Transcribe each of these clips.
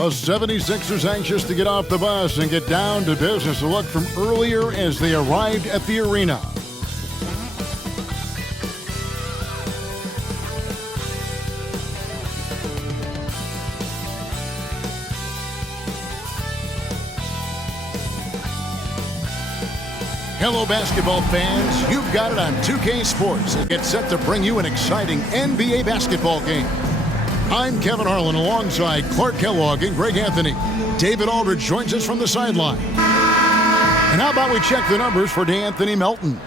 The 76ers anxious to get off the bus and get down to business. A look from earlier as they arrived at the arena. Hello, basketball fans. You've got it on 2K Sports. It gets set to bring you an exciting NBA basketball game. I'm Kevin Harlan alongside Clark Kellogg and Greg Anthony. David Aldridge joins us from the sideline. And how about we check the numbers for DeAnthony Melton?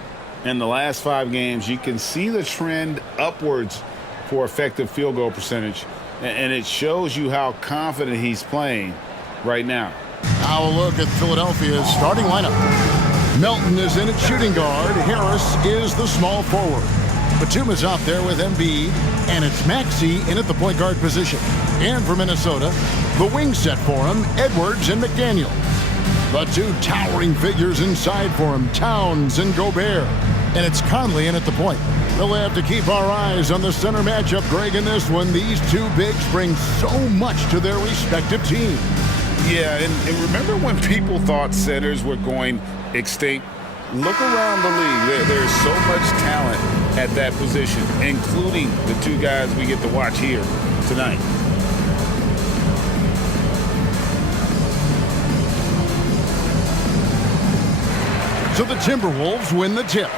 In the last 5 games, you can see the trend upwards for effective field goal percentage. And it shows you how confident he's playing right now. Now a look at Philadelphia's starting lineup. Melton is in at shooting guard. Harris is the small forward. Batum is out there with Embiid, and it's Maxey in at the point guard position. And for Minnesota, the wing set for him, Edwards and McDaniel. The 2 towering figures inside for him, Towns and Gobert. And it's Conley in at the point. We'll have to keep our eyes on the center matchup, Greg, in this one. These 2 bigs bring so much to their respective teams. Yeah, and remember when people thought centers were going extinct? Look around the league. There's so much talent at that position, including the 2 guys we get to watch here tonight. So the Timberwolves win the tip.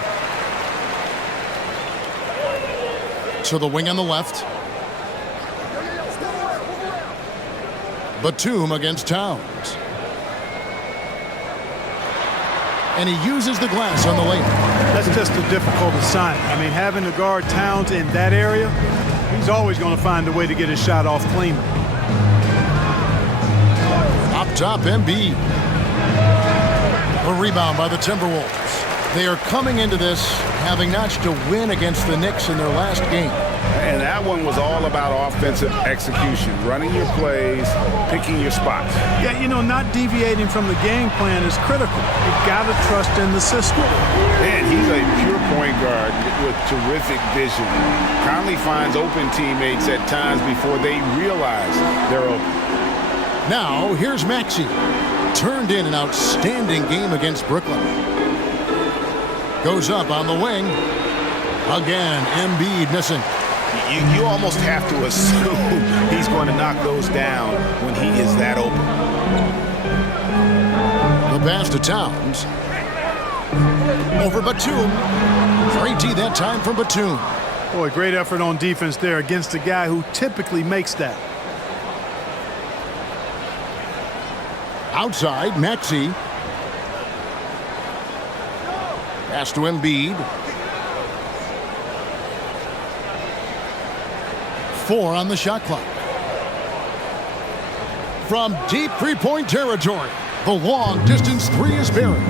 To the wing on the left. Batum against Towns. And he uses the glass on the layup. That's just a difficult assignment. I mean, having to guard Towns in that area, he's always going to find a way to get his shot off cleanly. Up top, Embiid. A rebound by the Timberwolves. They are coming into this having notched a win against the Knicks in their last game. And that one was all about offensive execution, running your plays, picking your spots. Yeah, you know, not deviating from the game plan is critical. You've got to trust in the system. Man, he's a pure point guard with terrific vision. Conley finds open teammates at times before they realize they're open. Now, here's Maxey. Turned in an outstanding game against Brooklyn. Goes up on the wing. Again, Embiid missing. You almost have to assume he's going to knock those down when he is that open. The pass to Towns. Over Batum. 3T that time from Batum. Boy, great effort on defense there against a guy who typically makes that. Outside, Maxey. Pass to Embiid. 4 on the shot clock. From deep 3-point territory, the long-distance 3 is buried.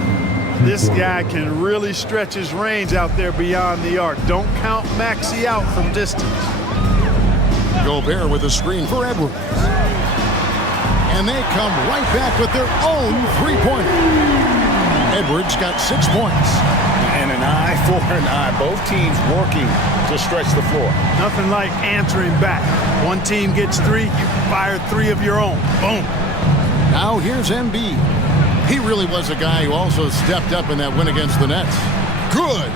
This guy can really stretch his range out there beyond the arc. Don't count Maxey out from distance. Gobert with a screen for Edwards. And they come right back with their own 3-pointer. Edwards got 6 points. And an eye for an eye. Both teams working to stretch the floor. Nothing like answering back. One team gets 3, you fire 3 of your own. Boom. Now here's Embiid. He really was a guy who also stepped up in that win against the Nets. Good.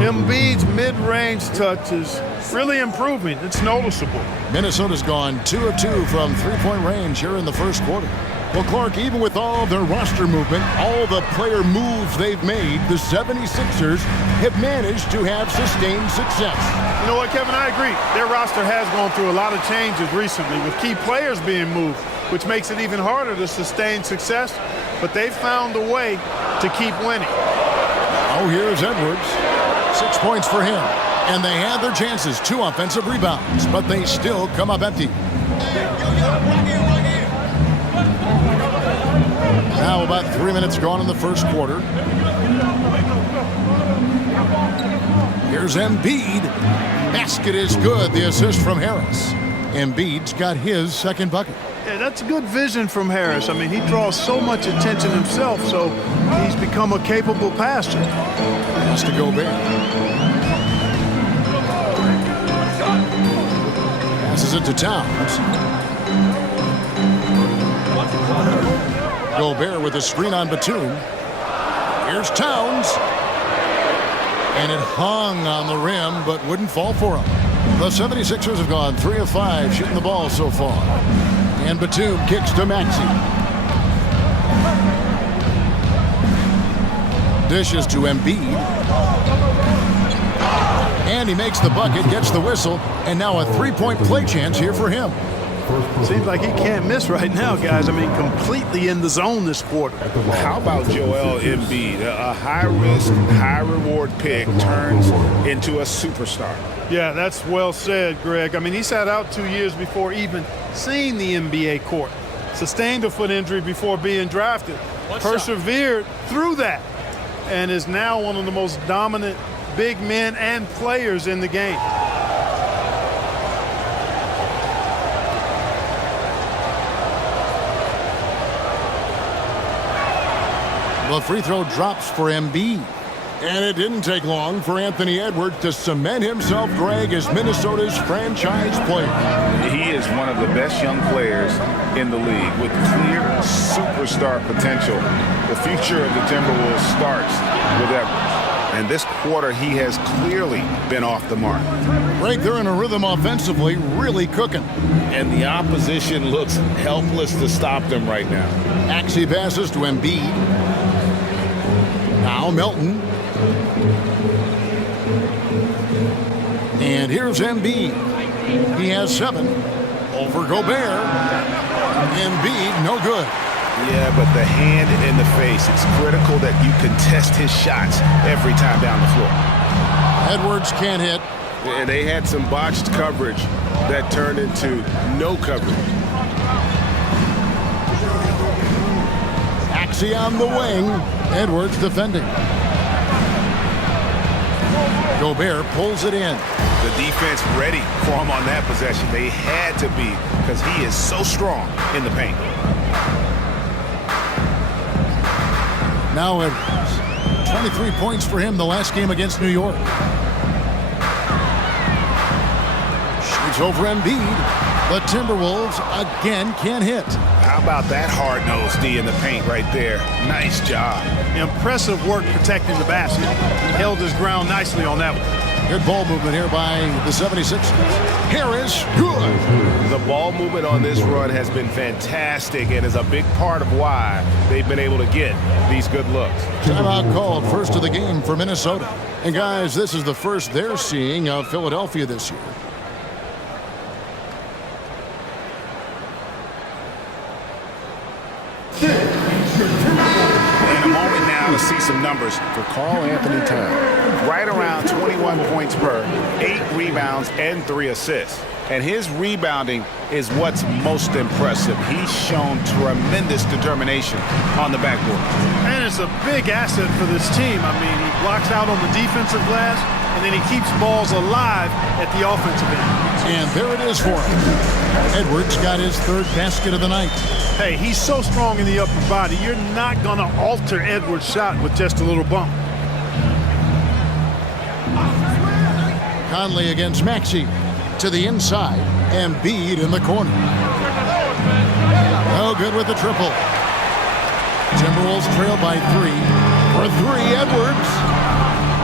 Embiid's mid-range touch is really improving. It's noticeable. Minnesota's gone 2 of 2 from 3-point range here in the first quarter. Well, Clark, even with all their roster movement, all the player moves they've made, the 76ers have managed to have sustained success. You know what, Kevin? I agree. Their roster has gone through a lot of changes recently with key players being moved, which makes it even harder to sustain success. But they've found a way to keep winning. Oh, here's Edwards. 6 points for him. And they had their chances, 2 offensive rebounds, but they still come up empty. Now about 3 minutes gone in the first quarter. Here's Embiid. Basket is good. The assist from Harris. Embiid's got his second bucket. Yeah, that's good vision from Harris. I mean, he draws so much attention himself, so he's become a capable passer. Pass to Gobert. Passes it to Towns. Gobert with a screen on Batum. Here's Towns. And it hung on the rim, but wouldn't fall for him. The 76ers have gone 3 of 5 shooting the ball so far. And Batum kicks to Maxey. Dishes to Embiid. And he makes the bucket, gets the whistle, and now a three-point play chance here for him. Seems like he can't miss right now, guys. I mean, completely in the zone this quarter. How about Joel Embiid? A high-risk, high-reward pick turns into a superstar. Yeah, that's well said, Greg. I mean, he sat out 2 years before even seeing the NBA court. Sustained a foot injury before being drafted. Persevered through that and is now one of the most dominant big men and players in the game. The free throw drops for Embiid. And it didn't take long for Anthony Edwards to cement himself, Greg, as Minnesota's franchise player. He is one of the best young players in the league with clear superstar potential. The future of the Timberwolves starts with Edwards. And this quarter, he has clearly been off the mark. Greg, they're in a rhythm offensively, really cooking. And the opposition looks helpless to stop them right now. Maxey passes to Embiid. Now Melton. And here's Embiid. He has 7 over Gobert. Embiid, no good. Yeah, but the hand in the face, it's critical that you contest his shots every time down the floor. Edwards can't hit. And they had some botched coverage that turned into no coverage. Maxey on the wing. Edwards defending. Gobert pulls it in. The defense ready for him on that possession. They had to be because he is so strong in the paint. Now Edwards. 23 points for him the last game against New York. Shoots over Embiid. The Timberwolves again can't hit. How about that hard-nosed D in the paint right there? Nice job. Impressive work protecting the basket. He held his ground nicely on that one. Good ball movement here by the 76ers. Harris, good. The ball movement on this run has been fantastic and is a big part of why they've been able to get these good looks. Timeout called, first of the game for Minnesota. And guys, this is the first they're seeing of Philadelphia this year. And a moment now to see some numbers for Karl Anthony Towns. Right around 21 points per, 8 rebounds, and 3 assists. And his rebounding is what's most impressive. He's shown tremendous determination on the backboard. And it's a big asset for this team. I mean, he blocks out on the defensive glass, and then he keeps balls alive at the offensive end. And there it is for him. Edwards got his 3rd basket of the night. Hey, he's so strong in the upper body. You're not going to alter Edwards' shot with just a little bump. Conley against Maxey. To the inside. Embiid in the corner. No good with the triple. Timberwolves trail by 3. For 3, Edwards.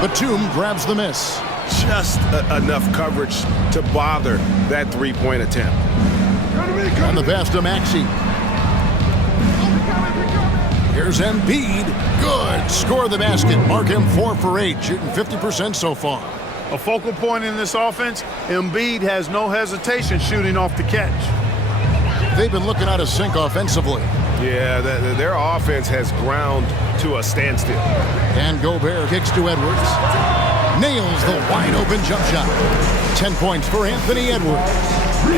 Batum grabs the miss. Just enough coverage to bother that three-point attempt. On the pass to Maxey. Here's Embiid. Good. Score the basket. Mark him 4 for 8. Shooting 50% so far. A focal point in this offense, Embiid has no hesitation shooting off the catch. They've been looking out of sync offensively. Yeah, their offense has ground to a standstill. And Gobert kicks to Edwards. Nails the wide-open jump shot. 10 points for Anthony Edwards.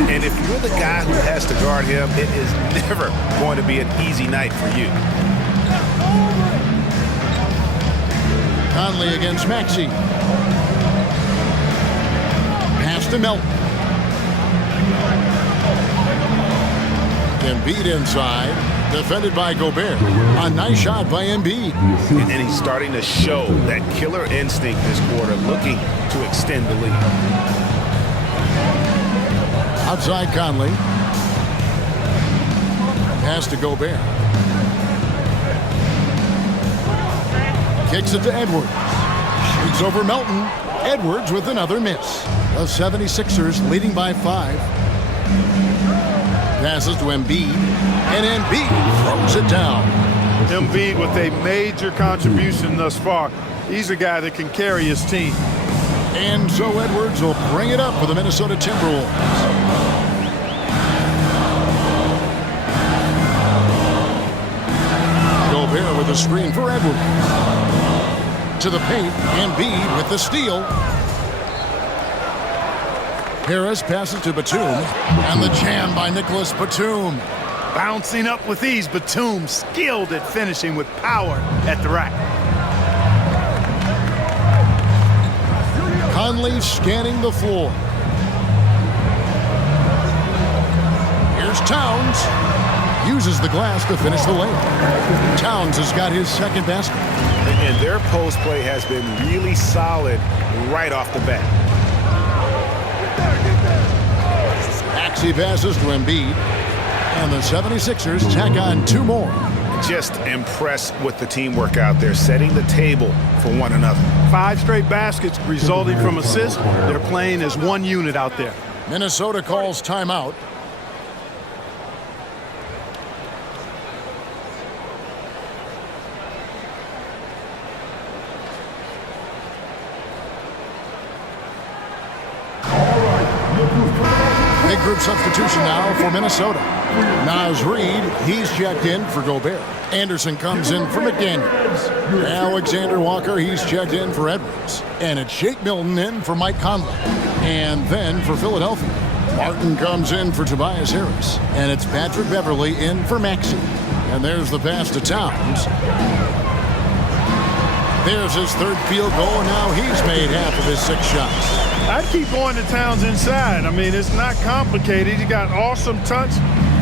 And if you're the guy who has to guard him, it is never going to be an easy night for you. Conley against Maxey. Pass to Melton. Embiid inside. Defended by Gobert. A nice shot by Embiid. And he's starting to show that killer instinct this quarter, looking to extend the lead. Outside Conley. Pass to Gobert. kicks it to Edwards. Shoots over Melton. Edwards with another miss. The 76ers leading by 5. Passes to Embiid, and Embiid throws it down. Embiid with a major contribution thus far. He's a guy that can carry his team. And so Edwards will bring it up for the Minnesota Timberwolves. Gobert with a screen for Edwards. To the paint, Embiid with the steal. Harris passes to Batum, and the jam by Nicholas Batum. Bouncing up with ease, Batum skilled at finishing with power at the rack. Conley scanning the floor. Here's Towns. Uses the glass to finish the layup. Towns has got his second basket. And their post play has been really solid right off the bat. Maxey passes to Embiid. And the 76ers tack on 2 more. Just impressed with the teamwork out there, setting the table for one another. 5 straight baskets resulting from assists. They're playing as one unit out there. Minnesota calls timeout. Big group substitution now for Minnesota. Naz Reid, he's checked in for Gobert. Anderson comes in for McDaniels. Alexander Walker, he's checked in for Edwards. And it's Shake Milton in for Mike Conley. And then for Philadelphia, Martin comes in for Tobias Harris. And it's Patrick Beverley in for Maxey. And there's the pass to Towns. There's his 3rd field goal, and now he's made half of his 6 shots. I'd keep going to Towns inside. I mean, it's not complicated. He got awesome touch.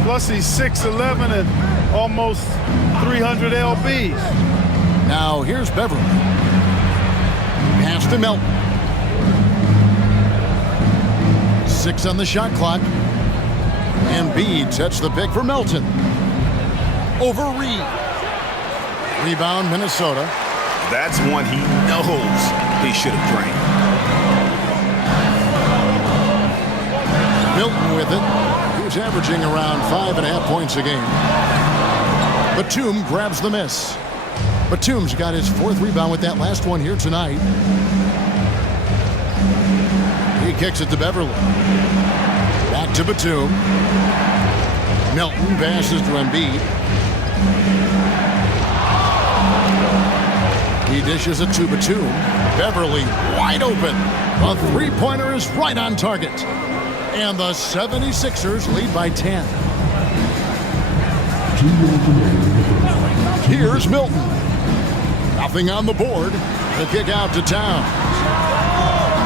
Plus, he's 6'11" and almost 300 lbs. Now, here's Beverley. Pass to Melton. 6 on the shot clock. Embiid sets the pick for Melton. Over Reed. Rebound, Minnesota. That's one he knows he should have drained. Milton with it. He's averaging around 5.5 points a game. Batum grabs the miss. Batum's got his 4th rebound with that last one here tonight. He kicks it to Beverley. Back to Batum. Milton passes to Embiid. He dishes it to Batum. Beverley wide open. A 3-pointer is right on target. And the 76ers lead by 10. Here's Milton. Nothing on the board. The kick out to Towns.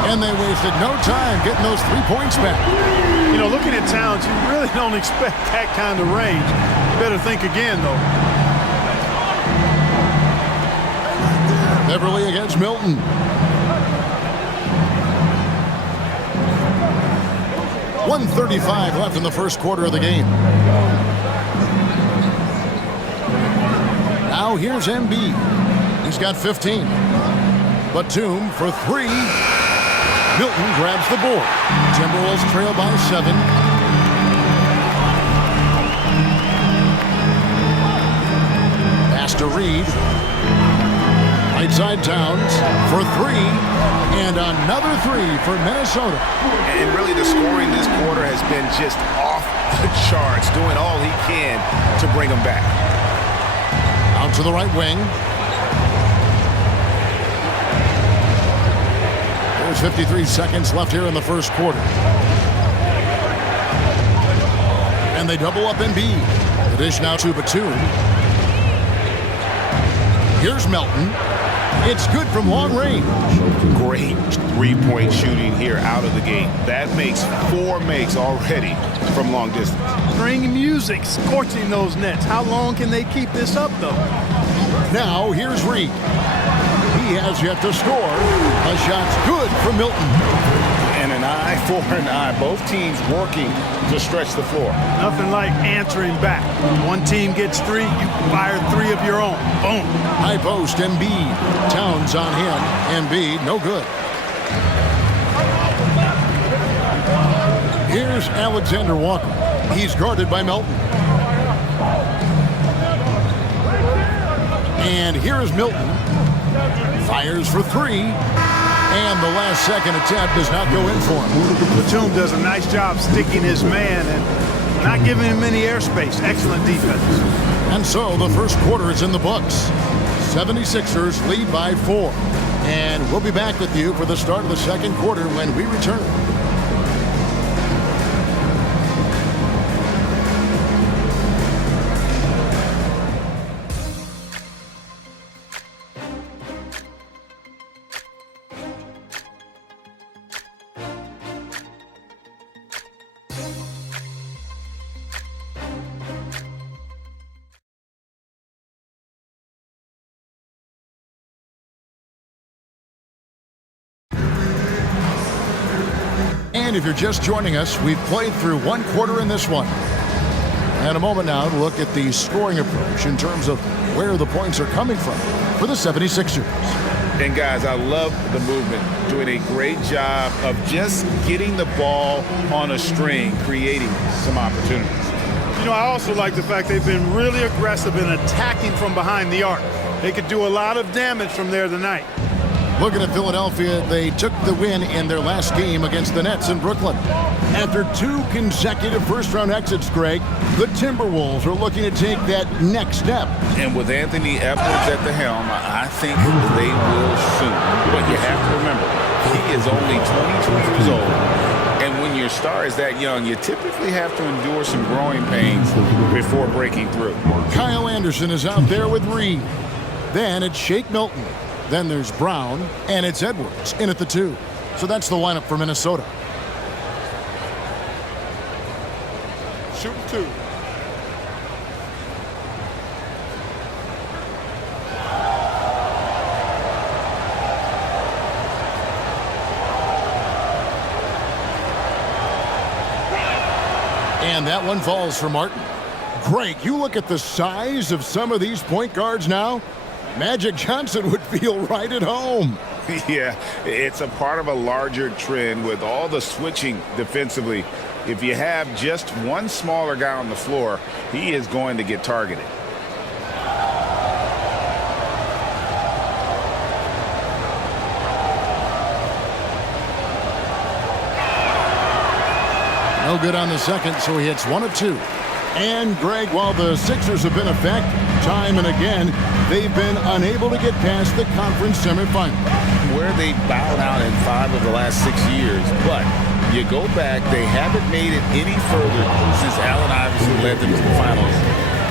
And they wasted no time getting those 3 points back. You know, looking at Towns, you really don't expect that kind of range. You better think again, though. Beverley against Milton. .135 left in the first quarter of the game. Now here's Embiid. He's got 15. Batum for 3. Milton grabs the board. Timberwolves trail by 7. Pass to Reed. Right side Towns for 3. And another 3 for Minnesota. And really the scoring this quarter has been just off the charts, doing all he can to bring them back. Out to the right wing. There's 53 seconds left here in the first quarter. And they double up Embiid. The dish now to Batum. Here's Melton. It's good from long range. Great 3-point shooting here out of the gate. That makes 4 makes already from long distance. String music scorching those nets. How long can they keep this up, though? Now here's Reed. He has yet to score. A shot's good from Milton. And an eye for an eye. Both teams working to stretch the floor. Nothing like answering back. One team gets 3, you fire 3 of your own. Boom. High post, Embiid. Towns on him. Embiid, no good. Here's Alexander Walker. He's guarded by Melton. And here is Milton. Fires for 3. And the last second attempt does not go in for him. Batum does a nice job sticking his man and not giving him any airspace. Excellent defense. And so the first quarter is in the books. 76ers lead by 4. And we'll be back with you for the start of the second quarter when we return. And if you're just joining us, we've played through one quarter in this one. And a moment now to look at the scoring approach in terms of where the points are coming from for the 76ers. And guys, I love the movement, doing a great job of just getting the ball on a string, creating some opportunities. You know, I also like the fact they've been really aggressive in attacking from behind the arc. They could do a lot of damage from there tonight. Looking at Philadelphia, they took the win in their last game against the Nets in Brooklyn. After 2 consecutive first-round exits, Greg, the Timberwolves are looking to take that next step. And with Anthony Edwards at the helm, I think they will soon. But you have to remember, he is only 22 years old. And when your star is that young, you typically have to endure some growing pains before breaking through. Kyle Anderson is out there with Reed. Then it's Shake Milton. Then there's Brown, and it's Edwards in at the 2. So that's the lineup for Minnesota. Shooting 2. And that one falls for Martin. Greg, you look at the size of some of these point guards now. Magic Johnson would feel right at home. Yeah, it's a part of a larger trend with all the switching defensively. If you have just one smaller guy on the floor, he is going to get targeted. No good on the second, so he hits 1 of 2. And, Greg, while the Sixers have been effective time and again, they've been unable to get past the conference semifinal. Where they bowed out in 5 of the last 6 years. But you go back, they haven't made it any further since Allen Iverson led them to the finals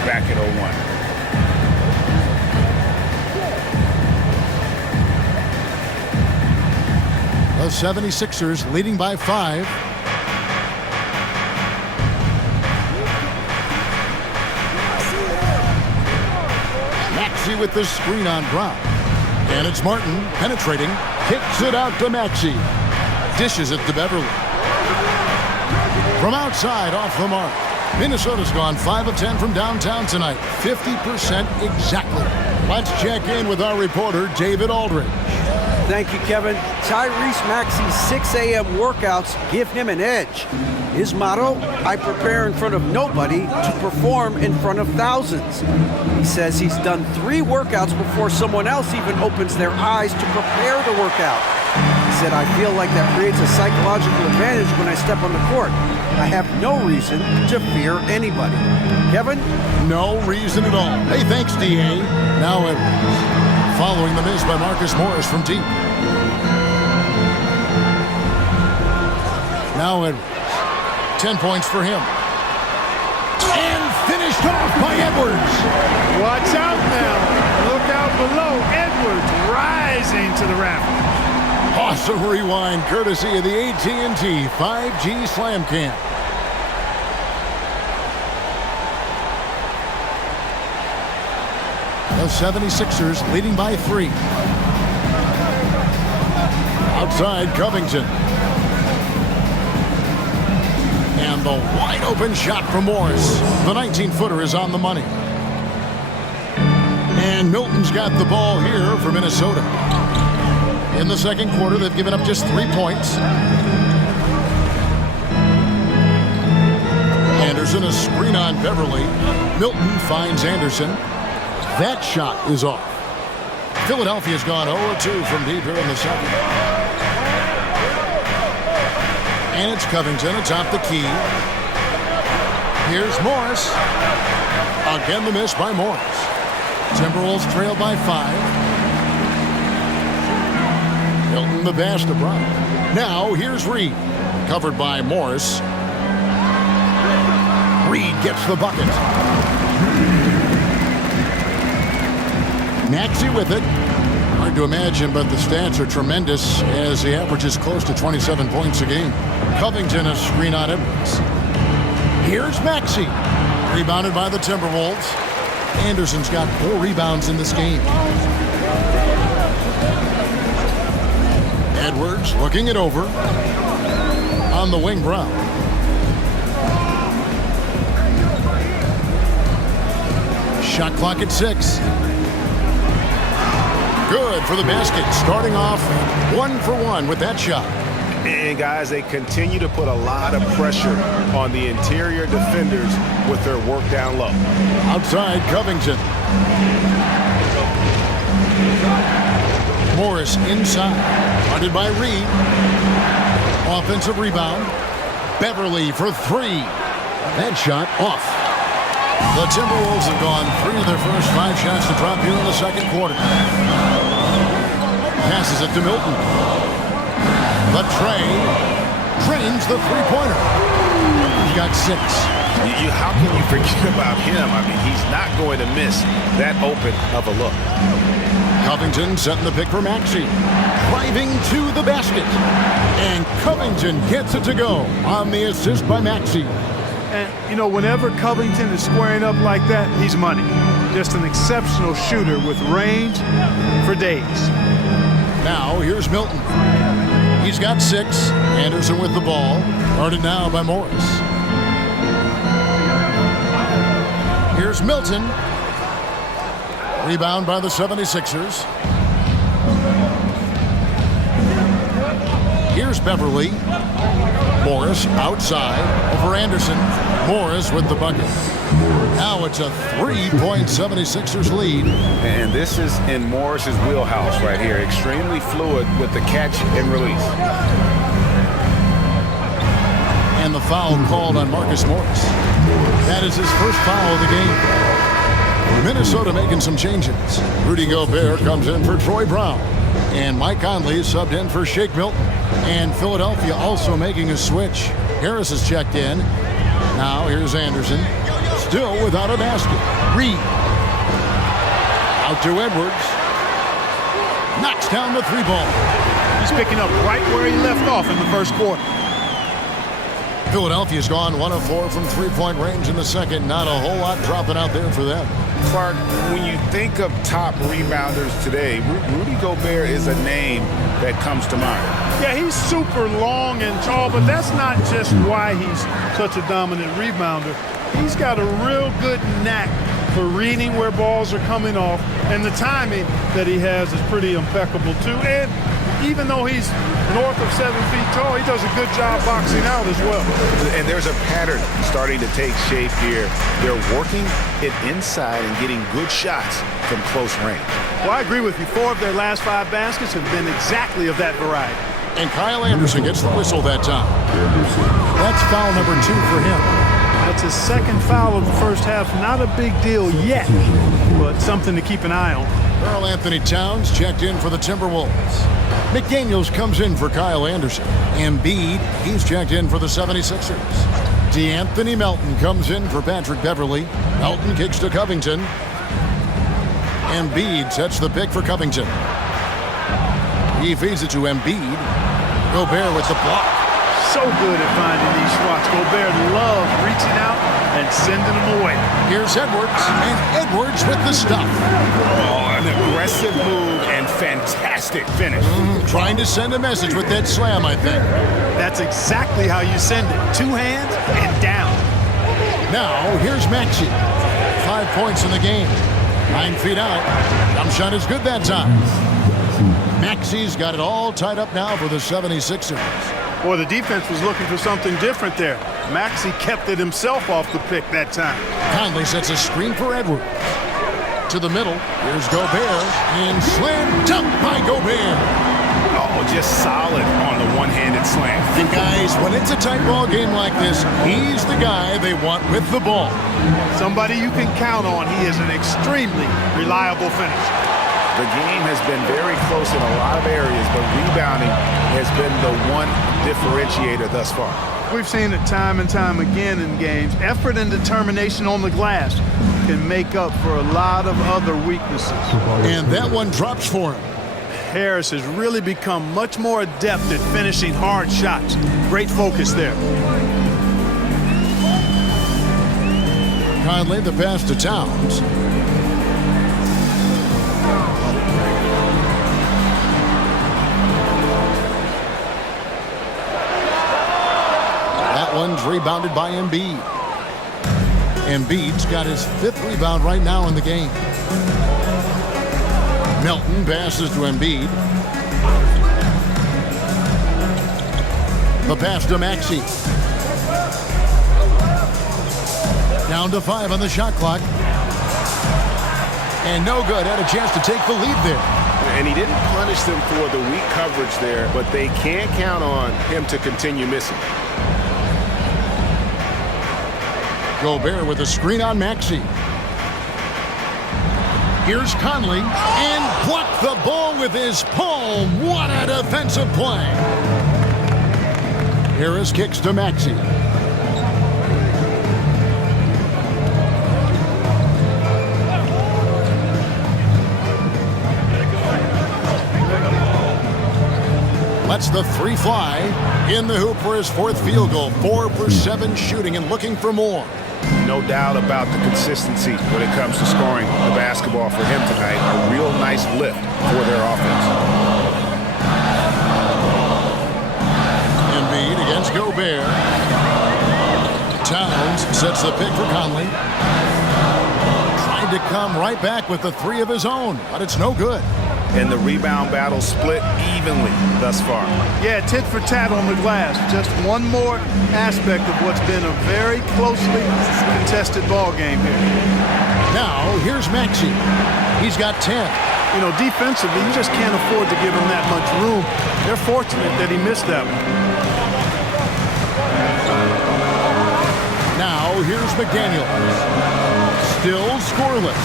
back in 01. The 76ers leading by 5. With the screen on Brown. And it's Martin penetrating, kicks it out to Maxey. Dishes it to Beverly. From outside, off the mark. Minnesota's gone 5 of 10 from downtown tonight. 50% exactly. Let's check in with our reporter, David Aldridge. Thank you, Kevin. Tyrese Maxey's 6 a.m. workouts give him an edge. His motto, I prepare in front of nobody to perform in front of thousands. He says he's done 3 workouts before someone else even opens their eyes to prepare the workout. He said, I feel like that creates a psychological advantage when I step on the court. I have no reason to fear anybody. Kevin? No reason at all. Hey, thanks, D.A. Now Edwards. Following the miss by Marcus Morris from deep. Now Edwards. 10 points for him. And finished off by Edwards. Watch out now. Look out below. Edwards rising to the rafters. Awesome rewind courtesy of the AT&T 5G Slam Cam. The 76ers leading by 3. Outside Covington. And the wide open shot from Morris. The 19-footer is on the money. And Milton's got the ball here for Minnesota. In the second quarter, they've given up just 3 points. Anderson, a screen on Beverly. Milton finds Anderson. That shot is off. Philadelphia's gone 0-2 from deep here in the second. And it's Covington atop the key. Here's Morris. Again, the miss by Morris. Timberwolves trail by 5. Milton the pass to Brown. Now here's Reed. Covered by Morris. Reed gets the bucket. Maxey with it. Hard to imagine, but the stats are tremendous as he averages close to 27 points a game. Covington a screen on Edwards. Here's Maxey. Rebounded by the Timberwolves. Anderson's got 4 rebounds in this game. Edwards looking it over. On the wing, Brown. Shot clock at 6. Good for the basket. Starting off 1 for 1 with that shot. And guys, they continue to put a lot of pressure on the interior defenders with their work down low. Outside, Covington. Morris inside. Guarded by Reed. Offensive rebound. Beverly for 3. That shot off. The Timberwolves have gone 3 of their first 5 shots to drop here in the second quarter. Passes it to Milton. The train drains the three-pointer. He's got 6. How can you forget about him? I mean, he's not going to miss that open of a look. Covington setting the pick for Maxey. Driving to the basket. And Covington gets it to go on the assist by Maxey. And, you know, whenever Covington is squaring up like that, he's money. Just an exceptional shooter with range for days. Now, here's Milton. He's got 6. Anderson with the ball. Guarded now by Morris. Here's Milton. Rebound by the 76ers. Here's Beverly. Morris outside over Anderson. Morris with the bucket. Now it's a 3-point 76ers lead. And this is in Morris's wheelhouse right here. Extremely fluid with the catch and release. And the foul called on Marcus Morris. That is his first foul of the game. Minnesota making some changes. Rudy Gobert comes in for Troy Brown. And Mike Conley subbed in for Shake Milton. And Philadelphia also making a switch. Harris has checked in. Now here's Anderson. Still without a basket. Reed. Out to Edwards. Knocks down the 3-ball. He's picking up right where he left off in the first quarter. Philadelphia's gone 1 of 4 from 3-point range in the second. Not a whole lot dropping out there for them. Clark, when you think of top rebounders today, Rudy Gobert is a name that comes to mind. Yeah, he's super long and tall, but that's not just why he's such a dominant rebounder. He's got a real good knack for reading where balls are coming off, and the timing that he has is pretty impeccable too. And even though he's north of 7 feet tall, he does a good job boxing out as well. And there's a pattern starting to take shape here. They're working it inside and getting good shots from close range. Well, I agree with you. 4 of their last 5 baskets have been exactly of that variety. And Kyle Anderson gets the whistle that time. That's foul number 2 for him. That's his second foul of the first half. Not a big deal yet, but something to keep an eye on. Karl Anthony Towns checked in for the Timberwolves. McDaniels comes in for Kyle Anderson. Embiid, he's checked in for the 76ers. DeAnthony Melton comes in for Patrick Beverly. Melton kicks to Covington. Embiid sets the pick for Covington. He feeds it to Embiid. Gobert with the block. So good at finding these spots. Gobert loves reaching out and sending them away. Here's Edwards, and Edwards with the stuff. Oh, an aggressive move and fantastic finish. Trying to send a message with that slam, I think. That's exactly how you send it. 2 hands and down. Now, here's Maxey. 5 points in the game. 9 feet out. Jump shot is good that time. Maxey's got it all tied up now for the 76ers. Boy, the defense was looking for something different there. Maxey kept it himself off the pick that time. Conley sets a screen for Edwards. To the middle. Here's Gobert. And slam dunk by Gobert. Oh, just solid on the one-handed slam. And guys, when it's a tight ball game like this, he's the guy they want with the ball. Somebody you can count on. He is an extremely reliable finisher. The game has been very close in a lot of areas, but rebounding has been the one differentiator thus far. We've seen it time and time again in games. Effort and determination on the glass can make up for a lot of other weaknesses. And that one drops for him. Harris has really become much more adept at finishing hard shots. Great focus there. Conley the pass to Towns. That one's rebounded by Embiid. Embiid's got his 5th rebound right now in the game. Melton passes to Embiid. The pass to Maxey. Down to 5 on the shot clock. And no good. Had a chance to take the lead there. And he didn't punish them for the weak coverage there, but they can't count on him to continue missing. Gobert with a screen on Maxey. Here's Conley, and blocked the ball with his palm. What a defensive play. Harris kicks to Maxey. Lets the 3 fly. In the hoop for his 4th field goal. 4 for 7 shooting and looking for more. No doubt about the consistency when it comes to scoring the basketball for him tonight. A real nice lift for their offense. Embiid against Gobert. Towns sets the pick for Conley. Tried to come right back with the 3 of his own, but it's no good. And the rebound battle split evenly thus far. Yeah, tit for tat on the glass. Just one more aspect of what's been a very closely contested ball game here. Now, here's Maxey. He's got 10. You know, defensively, you just can't afford to give him that much room. They're fortunate that he missed that one. Now, here's McDaniel. Still scoreless.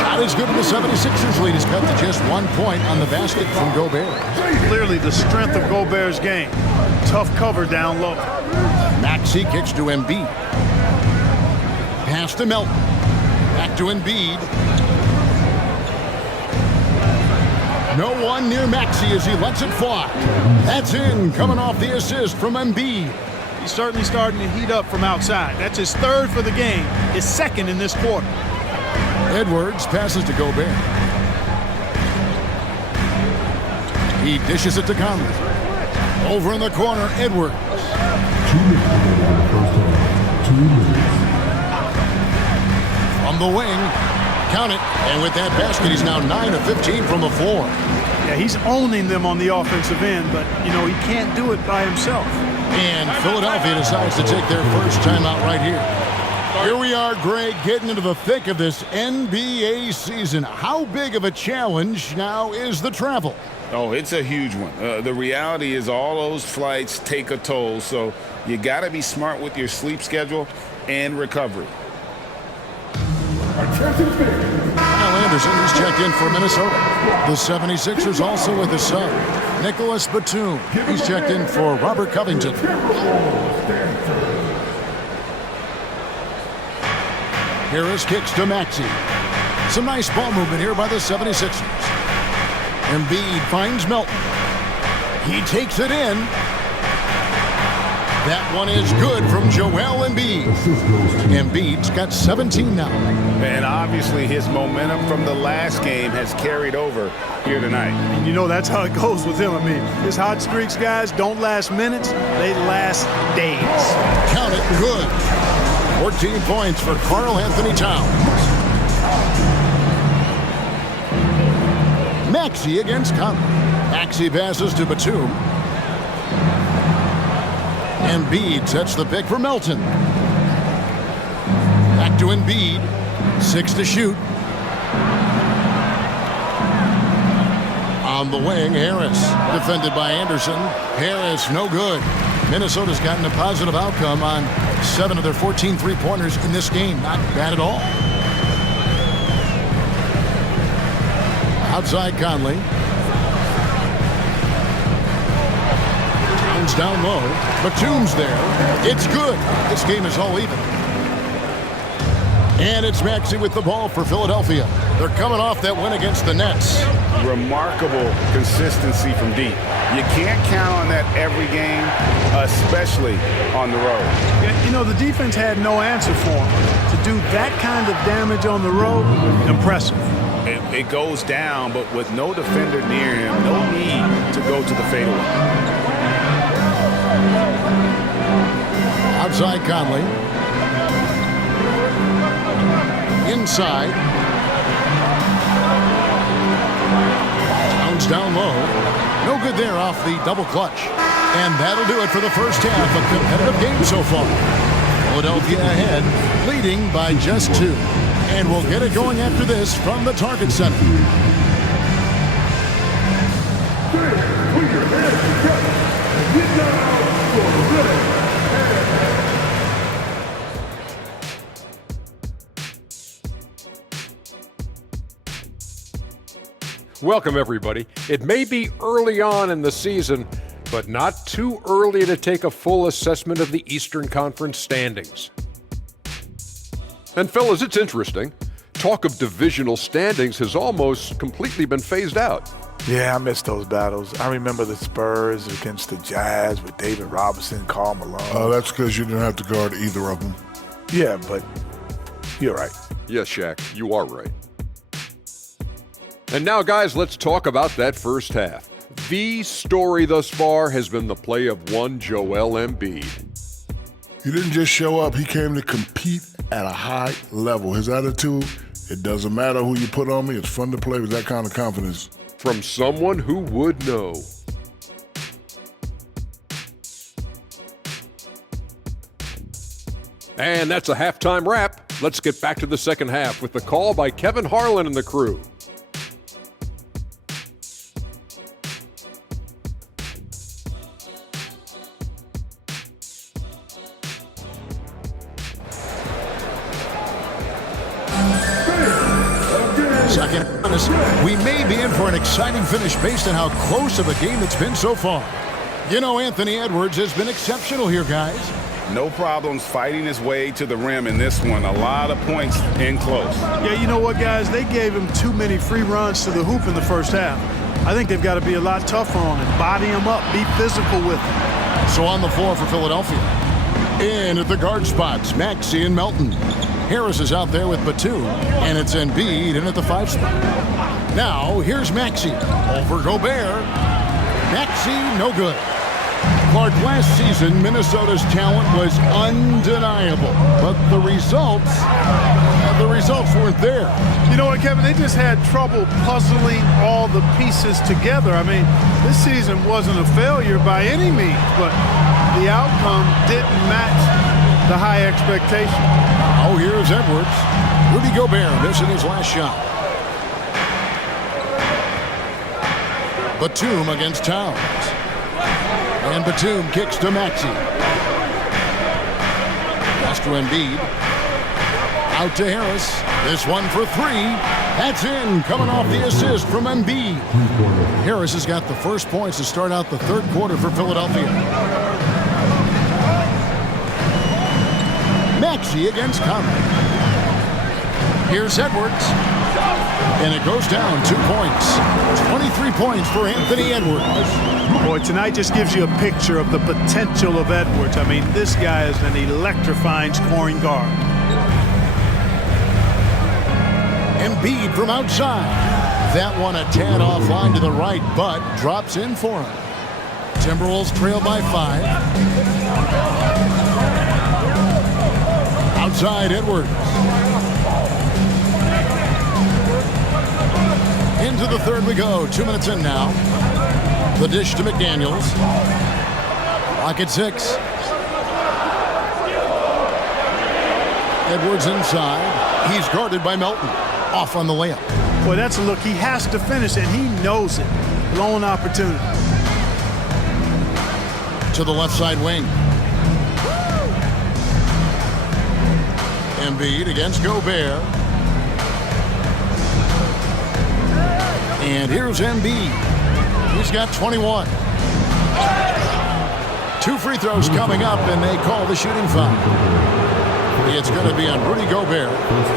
Shot is good, and the 76ers lead is cut to just 1 point on the basket from Gobert. Clearly the strength of Gobert's game. Tough cover down low. Maxey kicks to Embiid. Pass to Melton. Back to Embiid. No one near Maxey as he lets it fly. That's in, coming off the assist from Embiid. He's certainly starting to heat up from outside. That's his 3rd for the game, his 2nd in this quarter. Edwards passes to Gobert. He dishes it to Conley. Over in the corner, Edwards. 2 minutes. 2 minutes. From the wing, count it. And with that basket, he's now 9 of 15 from the floor. Yeah, he's owning them on the offensive end, but, you know, he can't do it by himself. And Philadelphia decides to take their first timeout right here. Here we are, Greg, getting into the thick of this NBA season. How big of a challenge now is the travel? Oh, it's a huge one. The reality is all those flights take a toll, so you got to be smart with your sleep schedule and recovery. Kyle Anderson, he's checked in for Minnesota. The 76ers also with a sub. Nicholas Batum, he's checked in for Robert Covington. Harris kicks to Maxey. Some nice ball movement here by the 76ers. Embiid finds Melton. He takes it in. That one is good from Joel Embiid. Assist goes to Embiid's got 17 now. And obviously his momentum from the last game has carried over here tonight. And you know that's how it goes with him. I mean, his hot streaks, guys, don't last minutes. They last days. Count it, good. 14 points for Karl Anthony Towns. Maxey against Conley. Maxey passes to Batum. Embiid sets the pick for Melton. Back to Embiid. 6 to shoot. On the wing, Harris. Defended by Anderson. Harris, no good. Minnesota's gotten a positive outcome on 7 of their 14 three-pointers in this game. Not bad at all. Outside Conley. Towns down low. Batum's there. It's good. This game is all even. And it's Maxey with the ball for Philadelphia. They're coming off that win against the Nets. Remarkable consistency from deep. You can't count on that every game, especially on the road. Yeah, you know, the defense had no answer for him. To do that kind of damage on the road, impressive. It goes down, but with no defender near him, no need to go to the fadeaway. Outside Conley. Inside. Towns down low. No good there off the double clutch. And that'll do it for the first half. A competitive game so far. Philadelphia ahead, leading by just 2. And we'll get it going after this from the Target Center. put your hands together and get down for the winner. Welcome, everybody. It may be early on in the season, but not too early to take a full assessment of the Eastern Conference standings. And fellas, it's interesting. Talk of divisional standings has almost completely been phased out. Yeah, I miss those battles. I remember the Spurs against the Jazz with David Robinson, Karl Malone. Oh, that's because you didn't have to guard either of them. Yeah, but you're right. Yes, Shaq, you are right. And now, guys, let's talk about that first half. The story thus far has been the play of one Joel Embiid. He didn't just show up, he came to compete at a high level. His attitude, it doesn't matter who you put on me, it's fun to play with that kind of confidence. From someone who would know. And that's a halftime wrap. Let's get back to the second half with the call by Kevin Harlan and the crew. Second, we may be in for an exciting finish based on how close of a game it's been so far. You know, Anthony Edwards has been exceptional here, guys. No problems fighting his way to the rim in this one. A lot of points in close. Yeah, you know what, guys? They gave him too many free runs to the hoop in the first half. I think they've got to be a lot tougher on him. Body him up. Be physical with him. So on the floor for Philadelphia. In at the guard spots, Maxey and Melton. Harris is out there with Batum, and it's Embiid in at the 5 spot. Now, here's Maxey over Gobert. Maxey, no good. Clark, last season, Minnesota's talent was undeniable, but the results weren't there. You know what, Kevin? They just had trouble puzzling all the pieces together. I mean, this season wasn't a failure by any means, but the outcome didn't match the high expectation. Oh, here's Edwards. Rudy Gobert missing his last shot. Batum against Towns. And Batum kicks to Maxey. Pass to Embiid. Out to Harris. This one for 3. That's in. Coming off the assist from Embiid. Harris has got the first points to start out the third quarter for Philadelphia. Maxey against Conley. Here's Edwards. And it goes down 2 points. 23 points for Anthony Edwards. Boy, tonight just gives you a picture of the potential of Edwards. I mean, this guy is an electrifying scoring guard. Embiid from outside. That one a tad offline to the right, but drops in for him. Timberwolves trail by 5. Outside Edwards. Into the third we go. 2 minutes in now. The dish to McDaniels. Clock at 6. Edwards inside. He's guarded by Melton. Off on the layup. Boy, that's a look. He has to finish, and he knows it. Blown opportunity. To the left side wing. Embiid against Gobert. And here's Embiid. He's got 21. 2 free throws coming up, and they call the shooting foul. It's going to be on Rudy Gobert.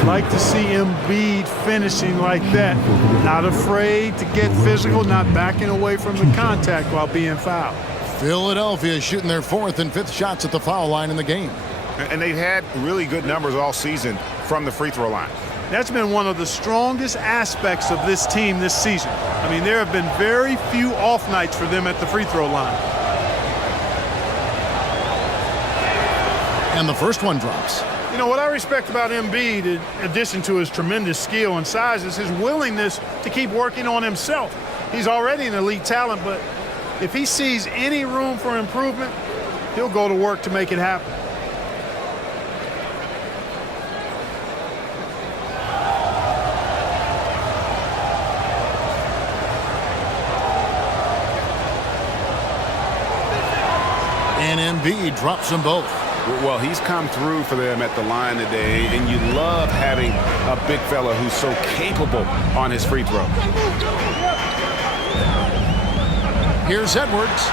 Like to see Embiid finishing like that. Not afraid to get physical, not backing away from the contact while being fouled. Philadelphia shooting their 4th and 5th shots at the foul line in the game. And they've had really good numbers all season from the free throw line. That's been one of the strongest aspects of this team this season. I mean, there have been very few off nights for them at the free throw line. And the first one drops. You know, what I respect about Embiid, in addition to his tremendous skill and size, is his willingness to keep working on himself. He's already an elite talent, but if he sees any room for improvement, he'll go to work to make it happen. And Embiid drops them both. Well, he's come through for them at the line today, and you love having a big fella who's so capable on his free throw. Here's Edwards.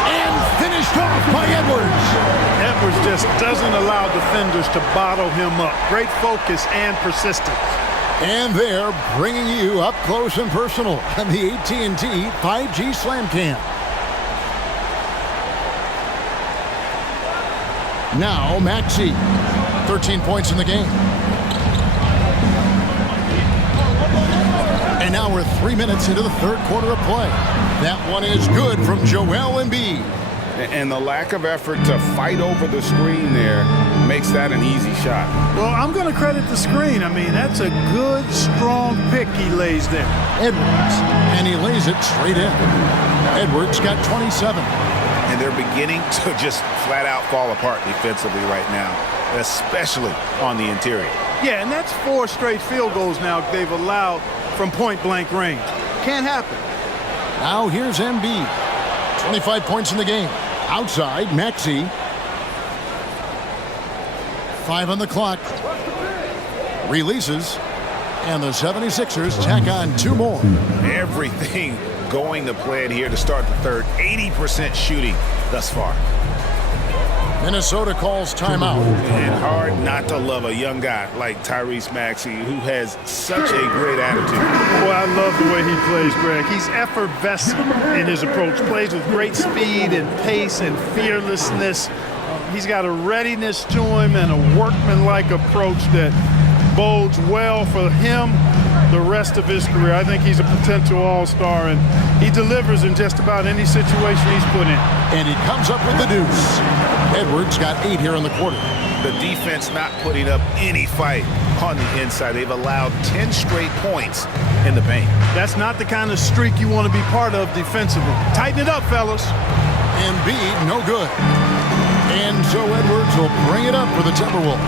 And finished off by Edwards. Edwards just doesn't allow defenders to bottle him up. Great focus and persistence. And they're bringing you up close and personal on the AT&T 5G Slam Cam. Now Maxey, 13 points in the game. And now we're 3 minutes into the third quarter of play. That one is good from Joel Embiid. And the lack of effort to fight over the screen there makes that an easy shot. Well, I'm going to credit the screen. I mean, that's a good, strong pick he lays there. Edwards, and he lays it straight in. Edwards got 27. And they're beginning to just flat out fall apart defensively right now, especially on the interior. Yeah, and that's 4 straight field goals now they've allowed from point-blank range. Can't happen. Now here's Embiid. 25 points in the game. Outside, Maxey. 5 on the clock. Releases. And the 76ers tack on 2 more. Everything going to plan here to start the third. 80% shooting thus far. Minnesota calls timeout. And hard not to love a young guy like Tyrese Maxey, who has such a great attitude. Boy, I love the way he plays, Greg. He's effervescent in his approach. Plays with great speed and pace and fearlessness. He's got a readiness to him and a workmanlike approach that bodes well for him the rest of his career. I think he's a potential all-star, and he delivers in just about any situation he's put in. And he comes up with the deuce. Edwards got 8 here in the quarter. The defense not putting up any fight on the inside. They've allowed 10 straight points in the paint. That's not the kind of streak you want to be part of defensively. Tighten it up, fellas. Embiid, no good. And so Edwards will bring it up for the Timberwolves.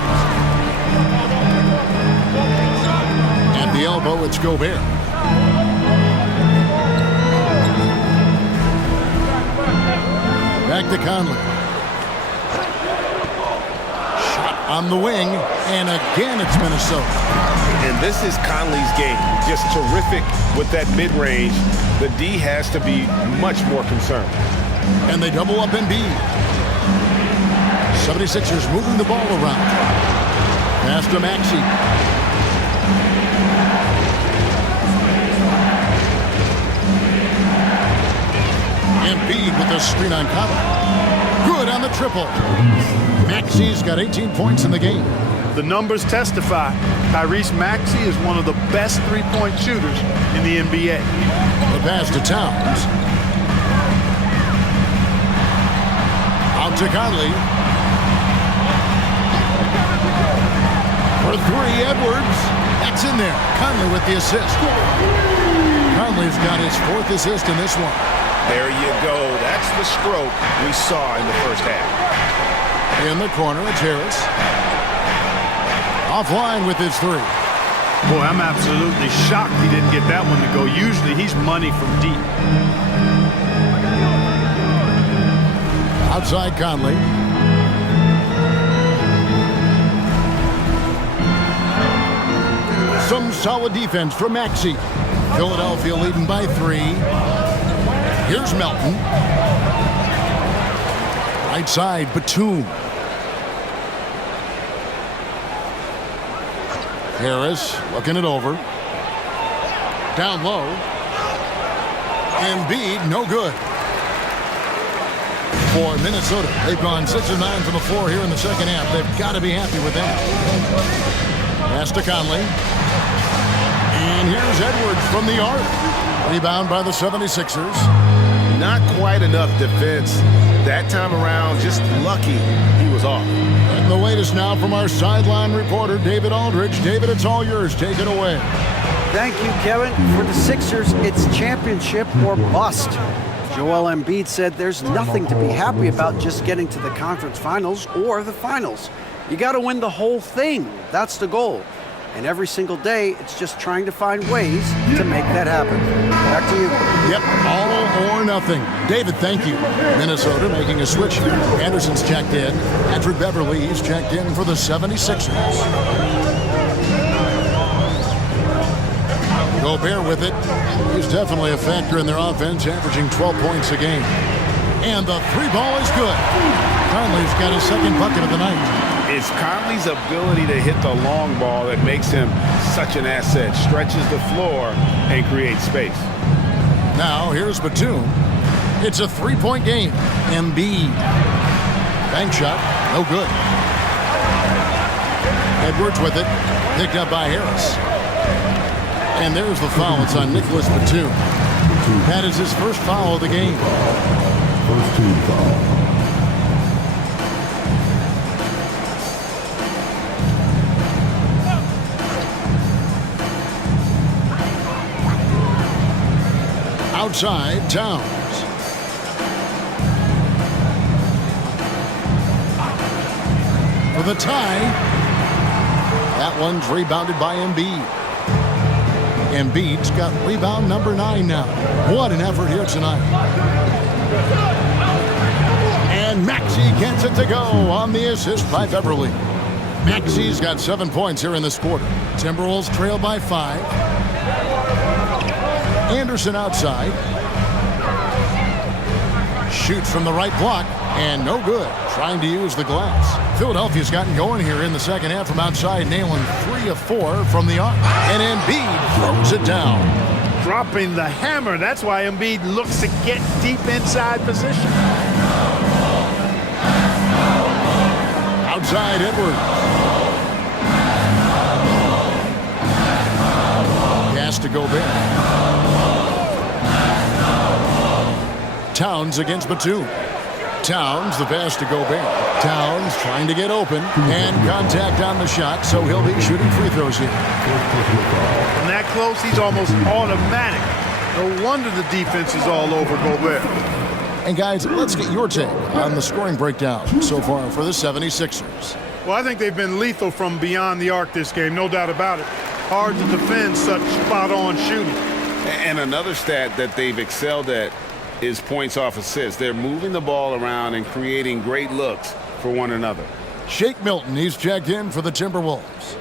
At the elbow, it's Gobert. Back to Conley. Shot on the wing, and again it's Minnesota. And this is Conley's game. Just terrific with that mid-range. The D has to be much more concerned. And they double up Embiid. 76ers moving the ball around. Pass to Maxey. screen on Conley. Good on the triple. Maxey's got 18 points in the game. The numbers testify. Tyrese Maxey is one of the best three-point shooters in the NBA. The pass to Towns. Out to Conley. For three, Edwards. That's in there. Conley with the assist. Conley's got his fourth assist in this one. There you go. That's the stroke we saw in the first half. In the corner, it's Harris. Offline with his three. Boy, I'm absolutely shocked he didn't get that one to go. Usually he's money from deep. Outside Conley. Some solid defense from Maxey. Philadelphia leading by 3. Here's Melton. Right side, Batum. Harris looking it over. Down low. Embiid, no good. For Minnesota, they've gone 6 of 9 from the floor here in the second half. They've got to be happy with that. Pass to Conley. And here's Edwards from the arc. Rebound by the 76ers. Not quite enough defense that time around. Just lucky he was off. And the latest now from our sideline reporter, David Aldridge. David, it's all yours. Take it away. Thank you, Kevin. For the Sixers, it's championship or bust. Joel Embiid said there's nothing to be happy about just getting to the conference finals or the finals. You got to win the whole thing. That's the goal. And every single day, it's just trying to find ways to make that happen. Back to you. Yep, all or nothing. David, thank you. Minnesota making a switch here. Anderson's checked in. Patrick Beverley's checked in for the 76ers. Gobert with it. He's definitely a factor in their offense, averaging 12 points a game. And the three ball is good. Conley's got his second bucket of the night. It's Conley's ability to hit the long ball that makes him such an asset. Stretches the floor and creates space. Now, here's Batum. It's a three-point game. Embiid. Bank shot. No good. Edwards with it. Picked up by Harris. And there's the foul. It's on Nicholas Batum. That is his first foul of the game. First team foul. Outside, Towns. For the tie. That one's rebounded by Embiid. Embiid's got rebound number 9 now. What an effort here tonight. And Maxey gets it to go on the assist by Beverley. Maxey's got 7 points here in this quarter. Timberwolves trail by 5. Anderson outside. Shoots from the right block, and no good. Trying to use the glass. Philadelphia's gotten going here in the second half from outside, nailing 3 of 4 from the arc. And Embiid throws it down. Dropping the hammer. That's why Embiid looks to get deep inside position. Outside, Edwards. Pass to Gobert. Towns against Batum. Towns, the pass to Gobert. Towns trying to get open, and contact on the shot, so he'll be shooting free throws here. From that close, he's almost automatic. No wonder the defense is all over Gobert. And guys, let's get your take on the scoring breakdown so far for the 76ers. Well, I think they've been lethal from beyond the arc this game, no doubt about it. Hard to defend such spot-on shooting. And another stat that they've excelled at is points off assists. They're moving the ball around and creating great looks for one another. Shake Milton, he's checked in for the Timberwolves.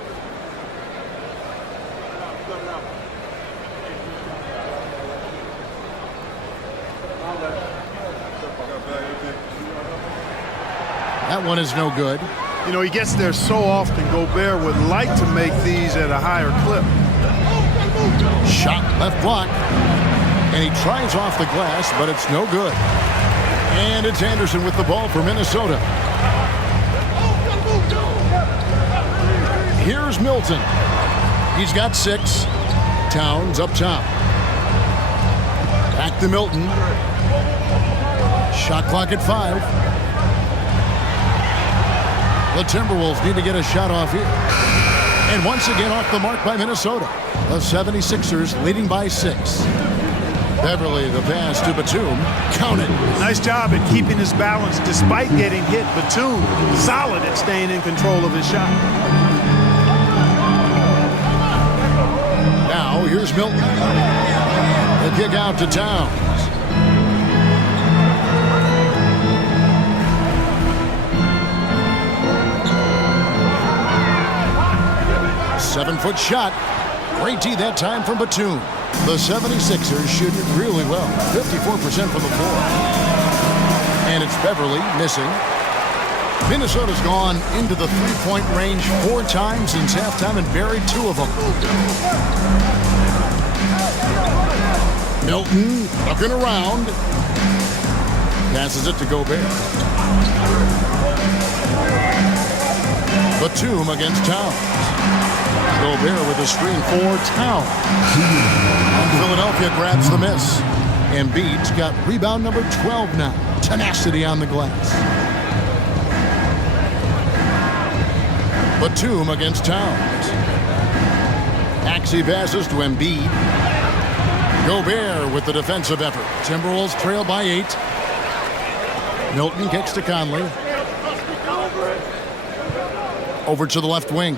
That one is no good. You know, he gets there so often. Gobert would like to make these at a higher clip. Shot left block. And he tries off the glass, but it's no good. And it's Anderson with the ball for Minnesota. Here's Milton. He's got 6. Towns up top. Back to Milton. Shot clock at 5. The Timberwolves need to get a shot off here. And once again off the mark by Minnesota. The 76ers leading by 6. Beverly, the pass to Batum. Count it. Nice job at keeping his balance despite getting hit. Batum, solid at staying in control of his shot. Now, here's Milton. The kick out to Towns. Seven-foot shot. Great D that time from Batum. The 76ers shoot it really well. 54% from the floor. And it's Beverly missing. Minnesota's gone into the three-point range 4 times since halftime and buried 2 of them. Milton looking around. Passes it to Gobert. Batum against Towns. Gobert with a screen for Towns. And Philadelphia grabs the miss. Embiid's got rebound number 12 now. Tenacity on the glass. Batum against Towns. Maxey passes to Embiid. Gobert with the defensive effort. Timberwolves trail by 8. Milton kicks to Conley. Over to the left wing.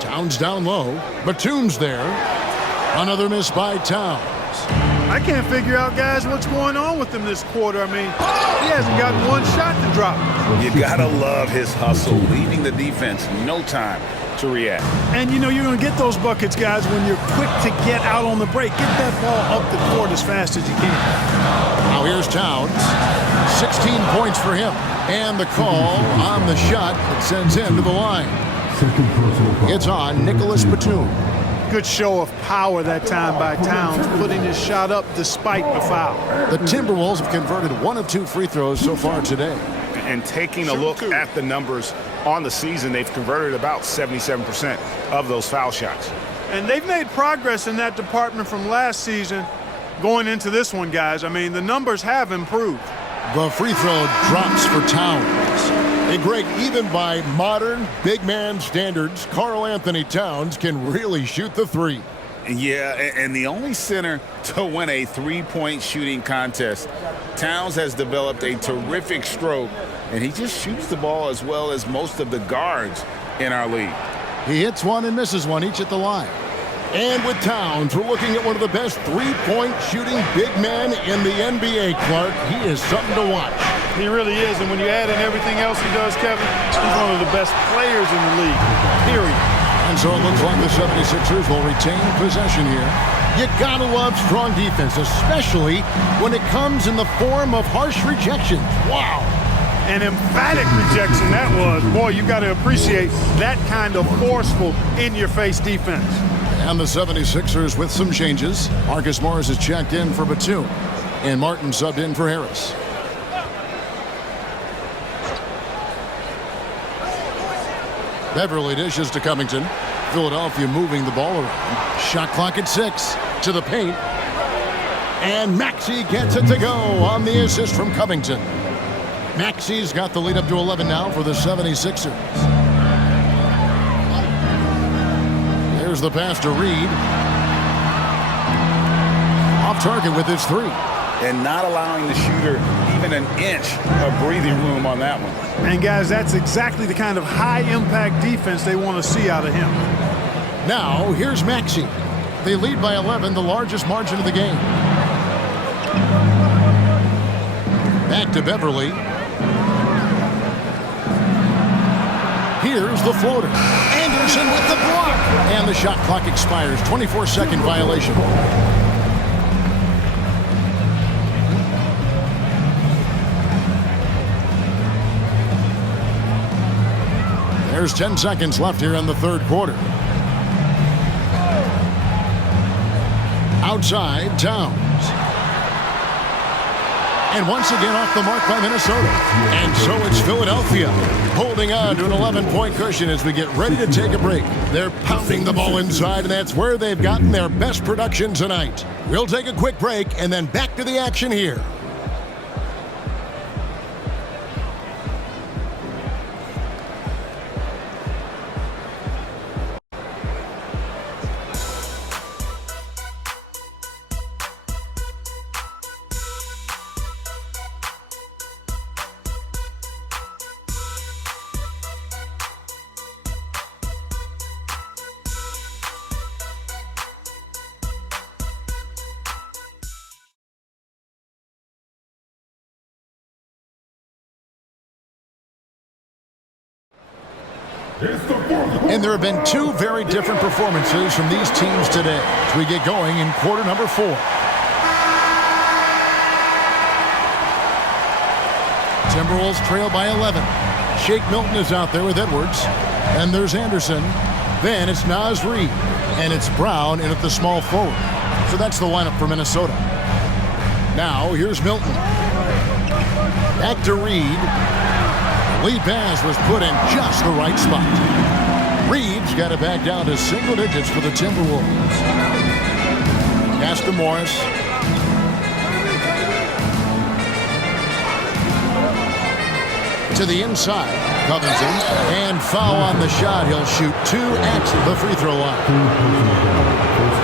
Towns down low. Batum's there. Another miss by Towns. I can't figure out, guys, what's going on with him this quarter. I mean, he hasn't gotten one shot to drop. You gotta love his hustle, leaving the defense no time to react. And you know you're going to get those buckets, guys, when you're quick to get out on the break. Get that ball up the court as fast as you can. Now here's Towns. 16 points for him. And the call on the shot that sends him to the line. It's on Nicholas Batum. Good show of power that time by Towns, putting his shot up despite the foul. The Timberwolves have converted 1 of 2 free throws so far today. And taking a look at the numbers on the season, they've converted about 77% of those foul shots. And they've made progress in that department from last season going into this one, guys. I mean, the numbers have improved. The free throw drops for Towns. And Greg, even by modern big man standards, Karl Anthony Towns can really shoot the 3. Yeah, and the only center to win a three-point shooting contest. Towns has developed a terrific stroke, and he just shoots the ball as well as most of the guards in our league. He hits one and misses one each at the line. And with Towns, we're looking at one of the best three-point shooting big men in the NBA, Clark. He is something to watch. He really is, and when you add in everything else he does, Kevin, he's one of the best players in the league, period. And so it looks like the 76ers will retain possession here. You gotta love strong defense, especially when it comes in the form of harsh rejections. Wow. An emphatic rejection that was. Boy, you got to appreciate that kind of forceful, in-your-face defense. And the 76ers with some changes. Marcus Morris is checked in for Batum, and Martin subbed in for Harris. Beverly dishes to Covington. Philadelphia moving the ball around. Shot clock at 6. To the paint. And Maxey gets it to go on the assist from Covington. Maxey's got the lead up to 11 now for the 76ers. There's the pass to Reed. Off target with his 3. And not allowing the shooter even an inch of breathing room on that one. And guys, that's exactly the kind of high-impact defense they want to see out of him. Now, here's Maxey. They lead by 11, the largest margin of the game. Back to Beverly. Here's the floater. Anderson with the block. And the shot clock expires. 24-second violation. There's 10 seconds left here in the third quarter. Outside, Towns. And once again off the mark by Minnesota. And so it's Philadelphia holding on to an 11-point cushion as we get ready to take a break. They're pounding the ball inside, and that's where they've gotten their best production tonight. We'll take a quick break and then back to the action here. And there have been two very different performances from these teams today as we get going in quarter number 4. Timberwolves trail by 11. Shake Milton is out there with Edwards. And there's Anderson. Then it's Naz Reid. And it's Brown in at the small forward. So that's the lineup for Minnesota. Now here's Milton. Back to Reid. Lead pass was put in just the right spot. Reed's got it back down to single digits for the Timberwolves. Pass to Morris. To the inside, Covington. And foul on the shot. He'll shoot 2 at the free throw line.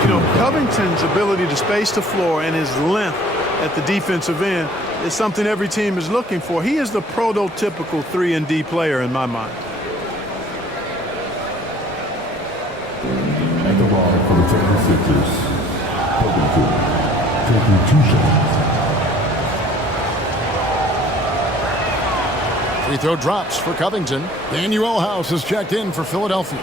You know, Covington's ability to space the floor and his length at the defensive end is something every team is looking for. He is the prototypical 3-and-D player in my mind. At the line for the 76ers, Covington taking 2 shots. Free throw drops for Covington. Daniel House has checked in for Philadelphia.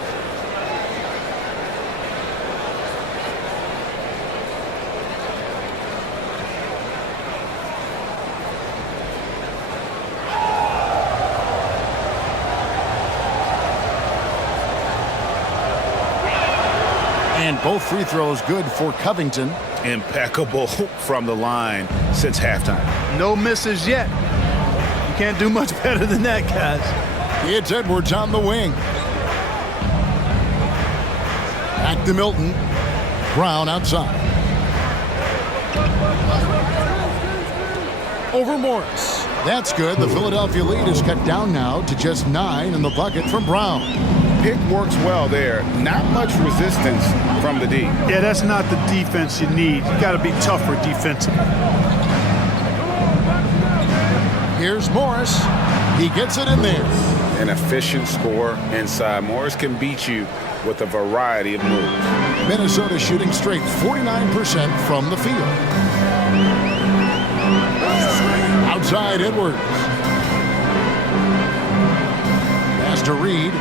And both free throws good for Covington. Impeccable from the line since halftime. No misses yet. You can't do much better than that, guys. It's Edwards on the wing. Back to Milton. Brown outside. Over Morris. That's good. The Philadelphia lead is cut down now to just 9 in the bucket from Brown. Pick works well there. Not much resistance from the D. Yeah, that's not the defense you need. You got to be tougher defensively. Here's Morris. He gets it in there. An efficient score inside. Morris can beat you with a variety of moves. Minnesota shooting straight 49% from the field. Outside Edwards. Pass to Reid.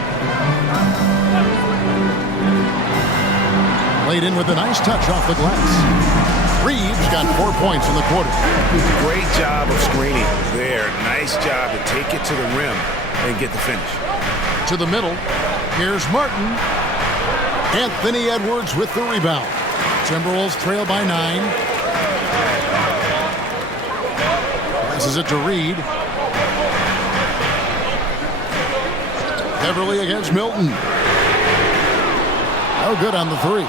Laid in with a nice touch off the glass. Reed's got 4 points in the quarter. Great job of screening there. Nice job to take it to the rim and get the finish. To the middle. Here's Martin. Anthony Edwards with the rebound. Timberwolves trail by 9. Passes it to Reid. Beverly against Milton. No good on the 3.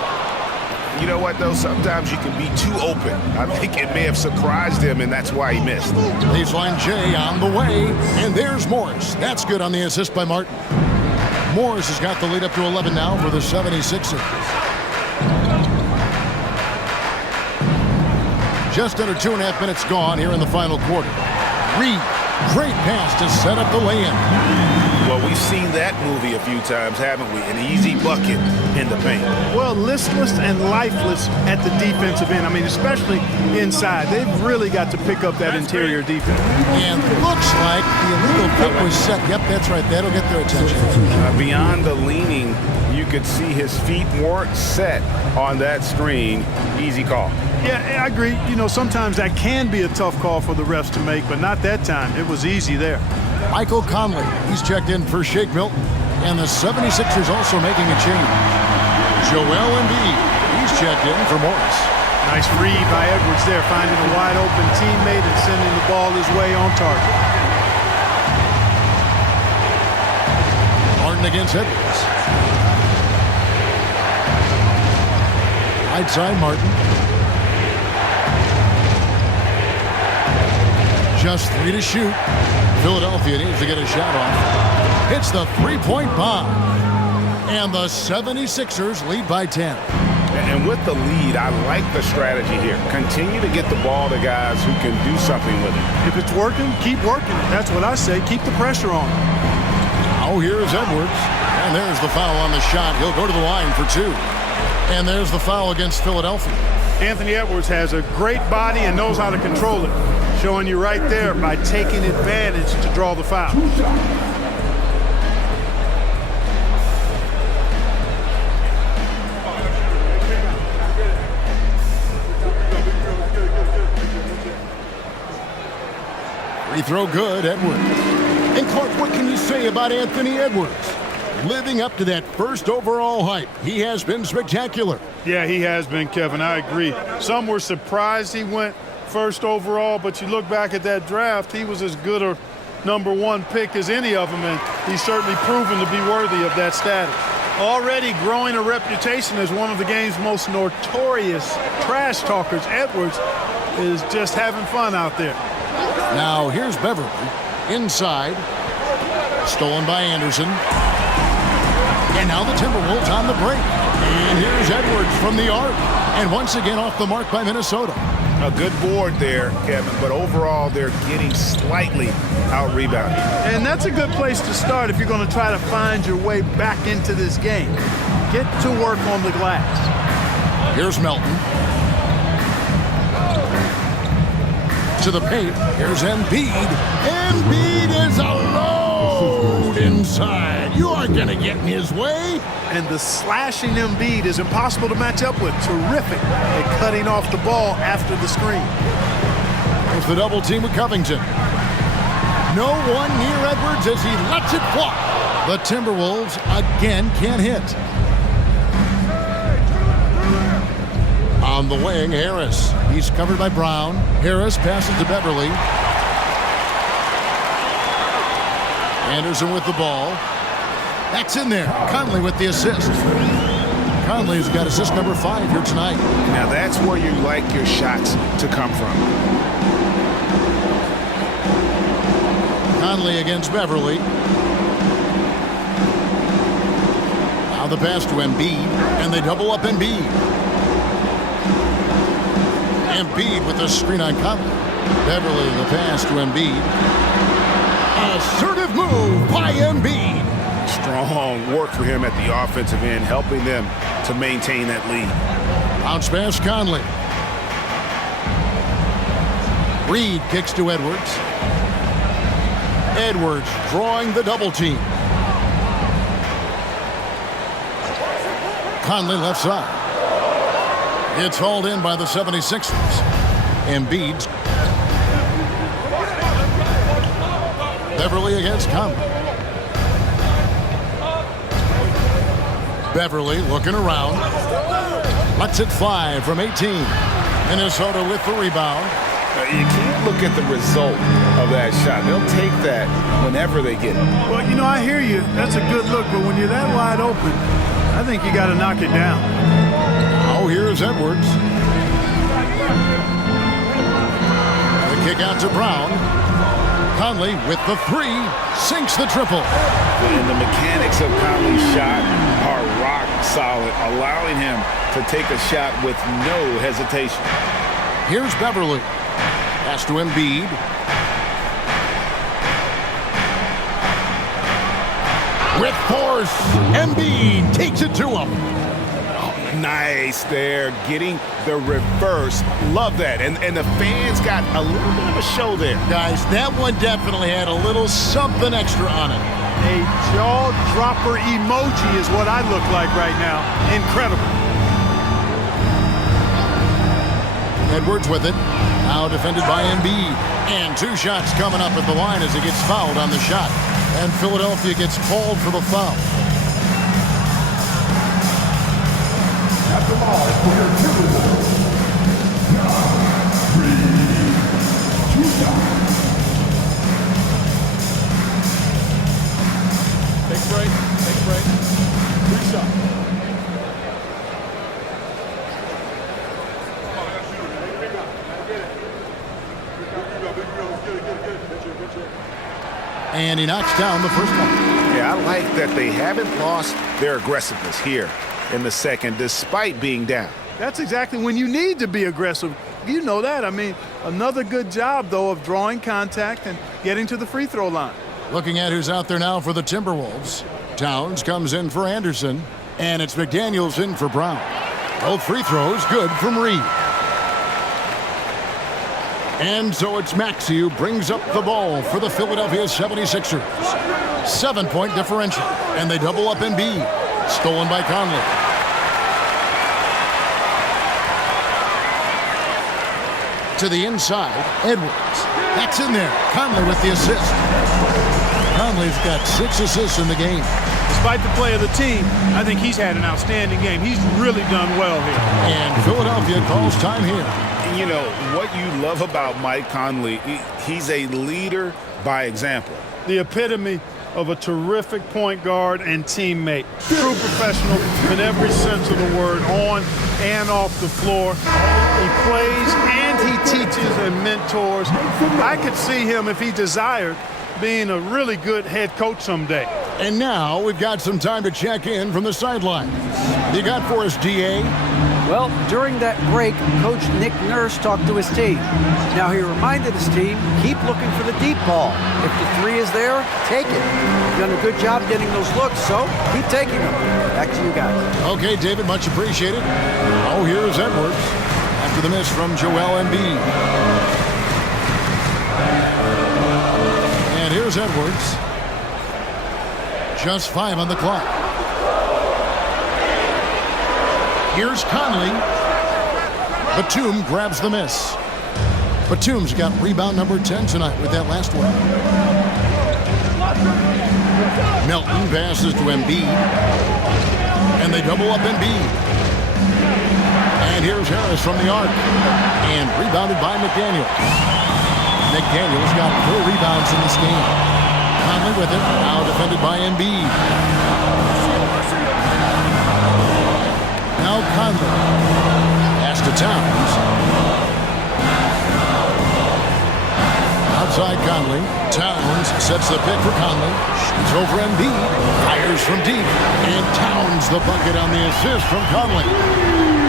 You know what, though? Sometimes you can be too open. I think it may have surprised him, and that's why he missed. Baseline J on the way, and there's Morris. That's good on the assist by Martin. Morris has got the lead up to 11 now for the 76ers. Just under 2.5 minutes gone here in the final quarter. Reid, great pass to set up the lay-in. Well, we've seen that movie a few times, haven't we? An easy bucket in the paint. Well, listless and lifeless at the defensive end. I mean, especially inside. They've really got to pick up that interior defense. And looks like the illegal pick was set. Yep, that's right. That'll get their attention. Beyond the leaning, you could see his feet weren't set on that screen. Easy call. Yeah, I agree. You know, sometimes that can be a tough call for the refs to make, but not that time. It was easy there. Michael Conley, he's checked in for Shake Milton. And the 76ers also making a change. Joel Embiid, he's checked in for Morris. Nice read by Edwards there, finding a wide open teammate and sending the ball his way on target. Martin against Edwards. Right side Martin. Just 3 to shoot. Philadelphia needs to get a shot off. Hits the three-point bomb. And the 76ers lead by 10. And with the lead, I like the strategy here. Continue to get the ball to guys who can do something with it. If it's working, keep working it. That's what I say. Keep the pressure on. Oh, here's Edwards. And there's the foul on the shot. He'll go to the line for 2. And there's the foul against Philadelphia. Anthony Edwards has a great body and knows how to control it. Showing you right there by taking advantage to draw the foul. Free throw good, Edwards. And Clark, what can you say about Anthony Edwards? Living up to that first overall hype, he has been spectacular. Yeah, he has been, Kevin. I agree. Some were surprised he went first overall, but you look back at that draft, he was as good a #1 pick as any of them, and he's certainly proven to be worthy of that status. Already growing a reputation as one of the game's most notorious trash talkers, Edwards is just having fun out there. Now here's Beverly. Inside. Stolen by Anderson. And now the Timberwolves on the break. And here's Edwards from the arc. And once again off the mark by Minnesota. A good board there, Kevin, but overall they're getting slightly out-rebounded. And that's a good place to start if you're going to try to find your way back into this game. Get to work on the glass. Here's Melton. To the paint. Here's Embiid. Embiid is alone inside. You aren't going to get in his way. And the slashing Embiid is impossible to match up with. Terrific at cutting off the ball after the screen. There's the double team with Covington. No one near Edwards as he lets it fly. The Timberwolves again can't hit. On the wing, Harris. He's covered by Brown. Harris passes to Beverly. Anderson with the ball. That's in there. Conley with the assist. Conley's got assist number 5 here tonight. Now that's where you like your shots to come from. Conley against Beverly. Now the pass to Embiid, and they double up Embiid. Embiid with the screen on Conley. Beverly the pass to Embiid. Assertive move by Embiid. Strong work for him at the offensive end, helping them to maintain that lead. Bounce pass Conley. Reed kicks to Edwards. Edwards drawing the double team. Conley left side. It's hauled in by the 76ers. Embiid. Beverly against Conley. Beverly looking around. Lets it fly from 18. Minnesota with the rebound. You can't look at the result of that shot. They'll take that whenever they get it. Well, you know, I hear you. That's a good look, but when you're that wide open, I think you got to knock it down. Oh, here's Edwards. The kick out to Brown. Conley with the 3, sinks the triple. And the mechanics of Conley's shot are rock solid, allowing him to take a shot with no hesitation. Here's Beverly. Pass to Embiid. With force, Embiid takes it to him. Nice there, getting the reverse. Love that. And the fans got a little bit of a show there. Guys, that one definitely had a little something extra on it. A jaw-dropper emoji is what I look like right now. Incredible. Edwards with it. Now defended by Embiid. And 2 shots coming up at the line as he gets fouled on the shot. And Philadelphia gets called for the foul. And he knocks down the first one. Yeah, I like that they haven't lost their aggressiveness here in the second, despite being down. That's exactly when you need to be aggressive. You know that. I mean, another good job, though, of drawing contact and getting to the free throw line. Looking at who's out there now for the Timberwolves. Towns comes in for Anderson, and it's McDaniels in for Brown. Both free throws good from Reed. And so it's Maxey who brings up the ball for the Philadelphia 76ers. 7-point differential, and they double up Embiid. Stolen by Conley. To the inside, Edwards. That's in there. Conley with the assist. Conley's got 6 assists in the game. Despite the play of the team, I think he's had an outstanding game. He's really done well here. And Philadelphia calls time here. You know, what you love about Mike Conley, he's a leader by example. The epitome of a terrific point guard and teammate. True professional in every sense of the word, on and off the floor. He plays and he teaches and mentors. I could see him, if he desired, being a really good head coach someday. And now we've got some time to check in from the sidelines. You got for us, DA? Well, during that break, Coach Nick Nurse talked to his team. Now, he reminded his team, keep looking for the deep ball. If the three is there, take it. You've done a good job getting those looks, so keep taking them. Back to you guys. Okay, David, much appreciated. Oh, here's Edwards after the miss from Joel Embiid. And here's Edwards. Just 5 on the clock. Here's Conley. Batum grabs the miss. Batum's got rebound number 10 tonight with that last one. Melton passes to Embiid. And they double up Embiid. And here's Harris from the arc. And rebounded by McDaniels. McDaniels got 4 rebounds in this game. Conley with it, now defended by Embiid. Now Conley. Pass to Towns. Outside Conley. Towns sets the pick for Conley. Shoots over Embiid. Fires from deep. And Towns the bucket on the assist from Conley.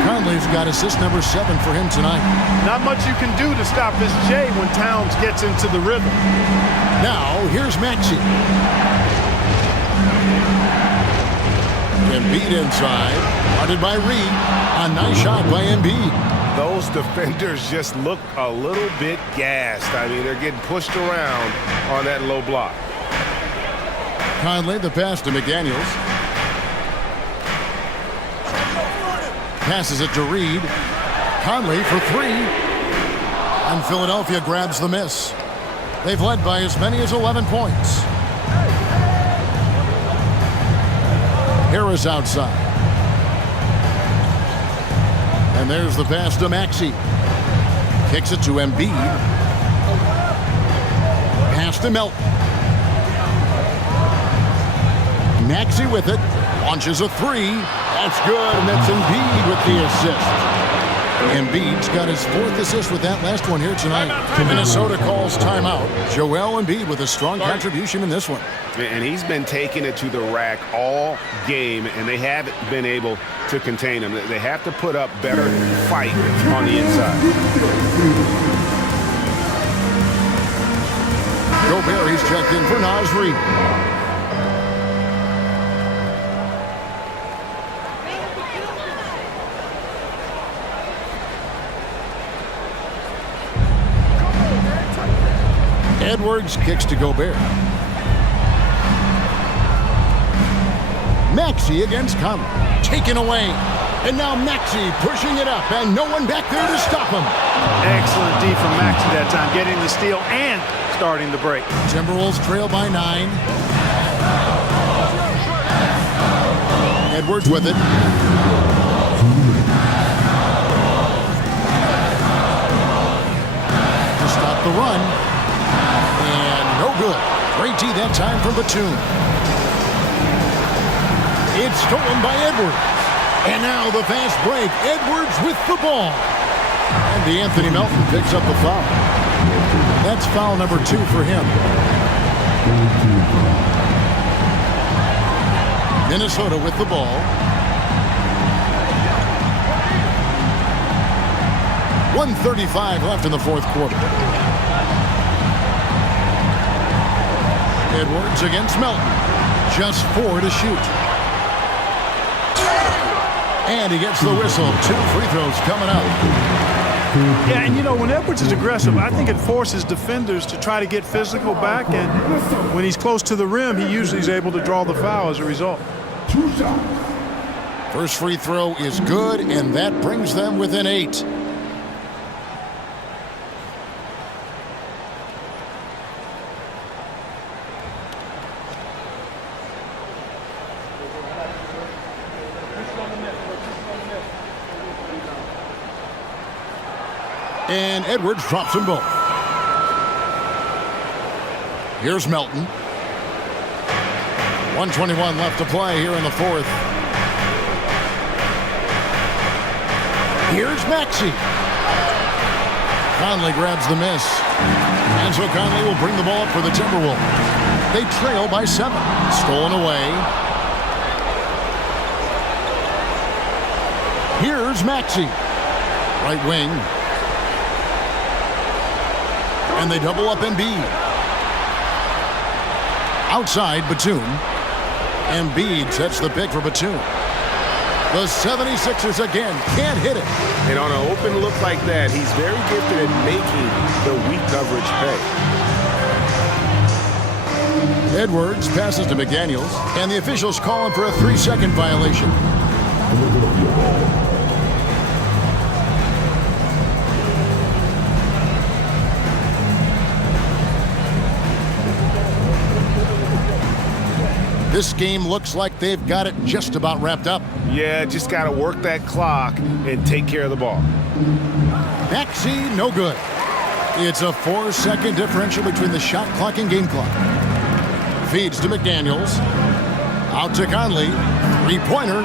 Conley's got assist number 7 for him tonight. Not much you can do to stop this Jay when Towns gets into the rhythm. Now, here's Maxey. Embiid inside. Guarded by Reed. A nice shot by Embiid. Those defenders just look a little bit gassed. I mean, they're getting pushed around on that low block. Conley, the pass to McDaniels. Passes it to Reed. Conley for 3. And Philadelphia grabs the miss. They've led by as many as 11 points. Harris outside. And there's the pass to Maxey. Kicks it to Embiid. Pass to Melton. Maxey with it. Launches a 3. That's good, and that's Embiid with the assist. Embiid's got his 4th assist with that last one here tonight. Minnesota calls timeout. Joel Embiid with a strong contribution in this one. And he's been taking it to the rack all game, and they haven't been able to contain him. They have to put up better fight on the inside. Gobert, he's checked in for Naz Reid. Edwards kicks to Gobert. Maxey against Conley. Taken away. And now Maxey pushing it up, and no one back there to stop him. Excellent D from Maxey that time, getting the steal and starting the break. Timberwolves trail by 9. Edwards with it. To stop the run. No good. Great D that time from Batum. It's stolen by Edwards. And now the fast break. Edwards with the ball. And DeAnthony Melton picks up the foul. That's foul number 2 for him. Minnesota with the ball. 1:35 left in the fourth quarter. Edwards against Melton. Just 4 to shoot. And he gets the whistle. 2 free throws coming up. Yeah, and you know, when Edwards is aggressive, I think it forces defenders to try to get physical back, and when he's close to the rim, he usually is able to draw the foul as a result. 2 shots. First free throw is good, and that brings them within 8. And Edwards drops them both. Here's Melton. 1:21 left to play here in the fourth. Here's Maxey. Conley grabs the miss. And so Conley will bring the ball up for the Timberwolves. They trail by 7. Stolen away. Here's Maxey. Right wing. And they double up Embiid. Outside, Batum. Embiid sets the pick for Batum. The 76ers again can't hit it. And on an open look like that, he's very gifted at making the weak coverage pay. Edwards passes to McDaniels, and the officials call him for a 3-second violation. This game looks like they've got it just about wrapped up. Yeah, just got to work that clock and take care of the ball. Maxey, no good. It's a 4-second differential between the shot clock and game clock. Feeds to McDaniels. Out to Conley. 3-pointer.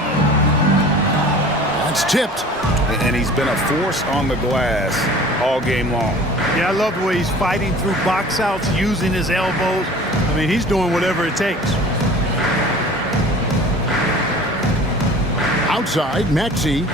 That's tipped. And he's been a force on the glass all game long. Yeah, I love the way he's fighting through box outs, using his elbows. I mean, he's doing whatever it takes. Outside, Maxey.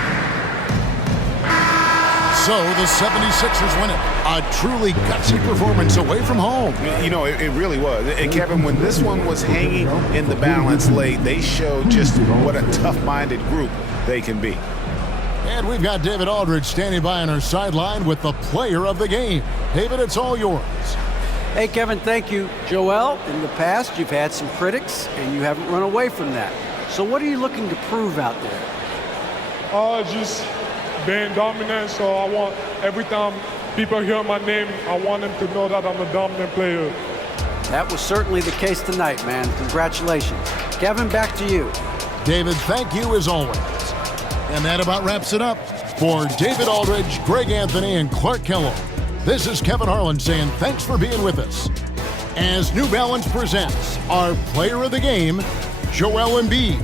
So the 76ers win it. A truly gutsy performance away from home. You know, it really was. And Kevin, when this one was hanging in the balance late, they showed just what a tough-minded group they can be. And we've got David Aldridge standing by on our sideline with the player of the game. David, it's all yours. Hey, Kevin, thank you. Joel, in the past, you've had some critics, and you haven't run away from that. So what are you looking to prove out there? Just being dominant, so I want every time people hear my name, I want them to know that I'm a dominant player. That was certainly the case tonight, man. Congratulations. Kevin, back to you. David, thank you as always. And that about wraps it up. For David Aldridge, Greg Anthony, and Clark Kellogg, this is Kevin Harlan saying thanks for being with us. As New Balance presents our player of the game, Joel Embiid.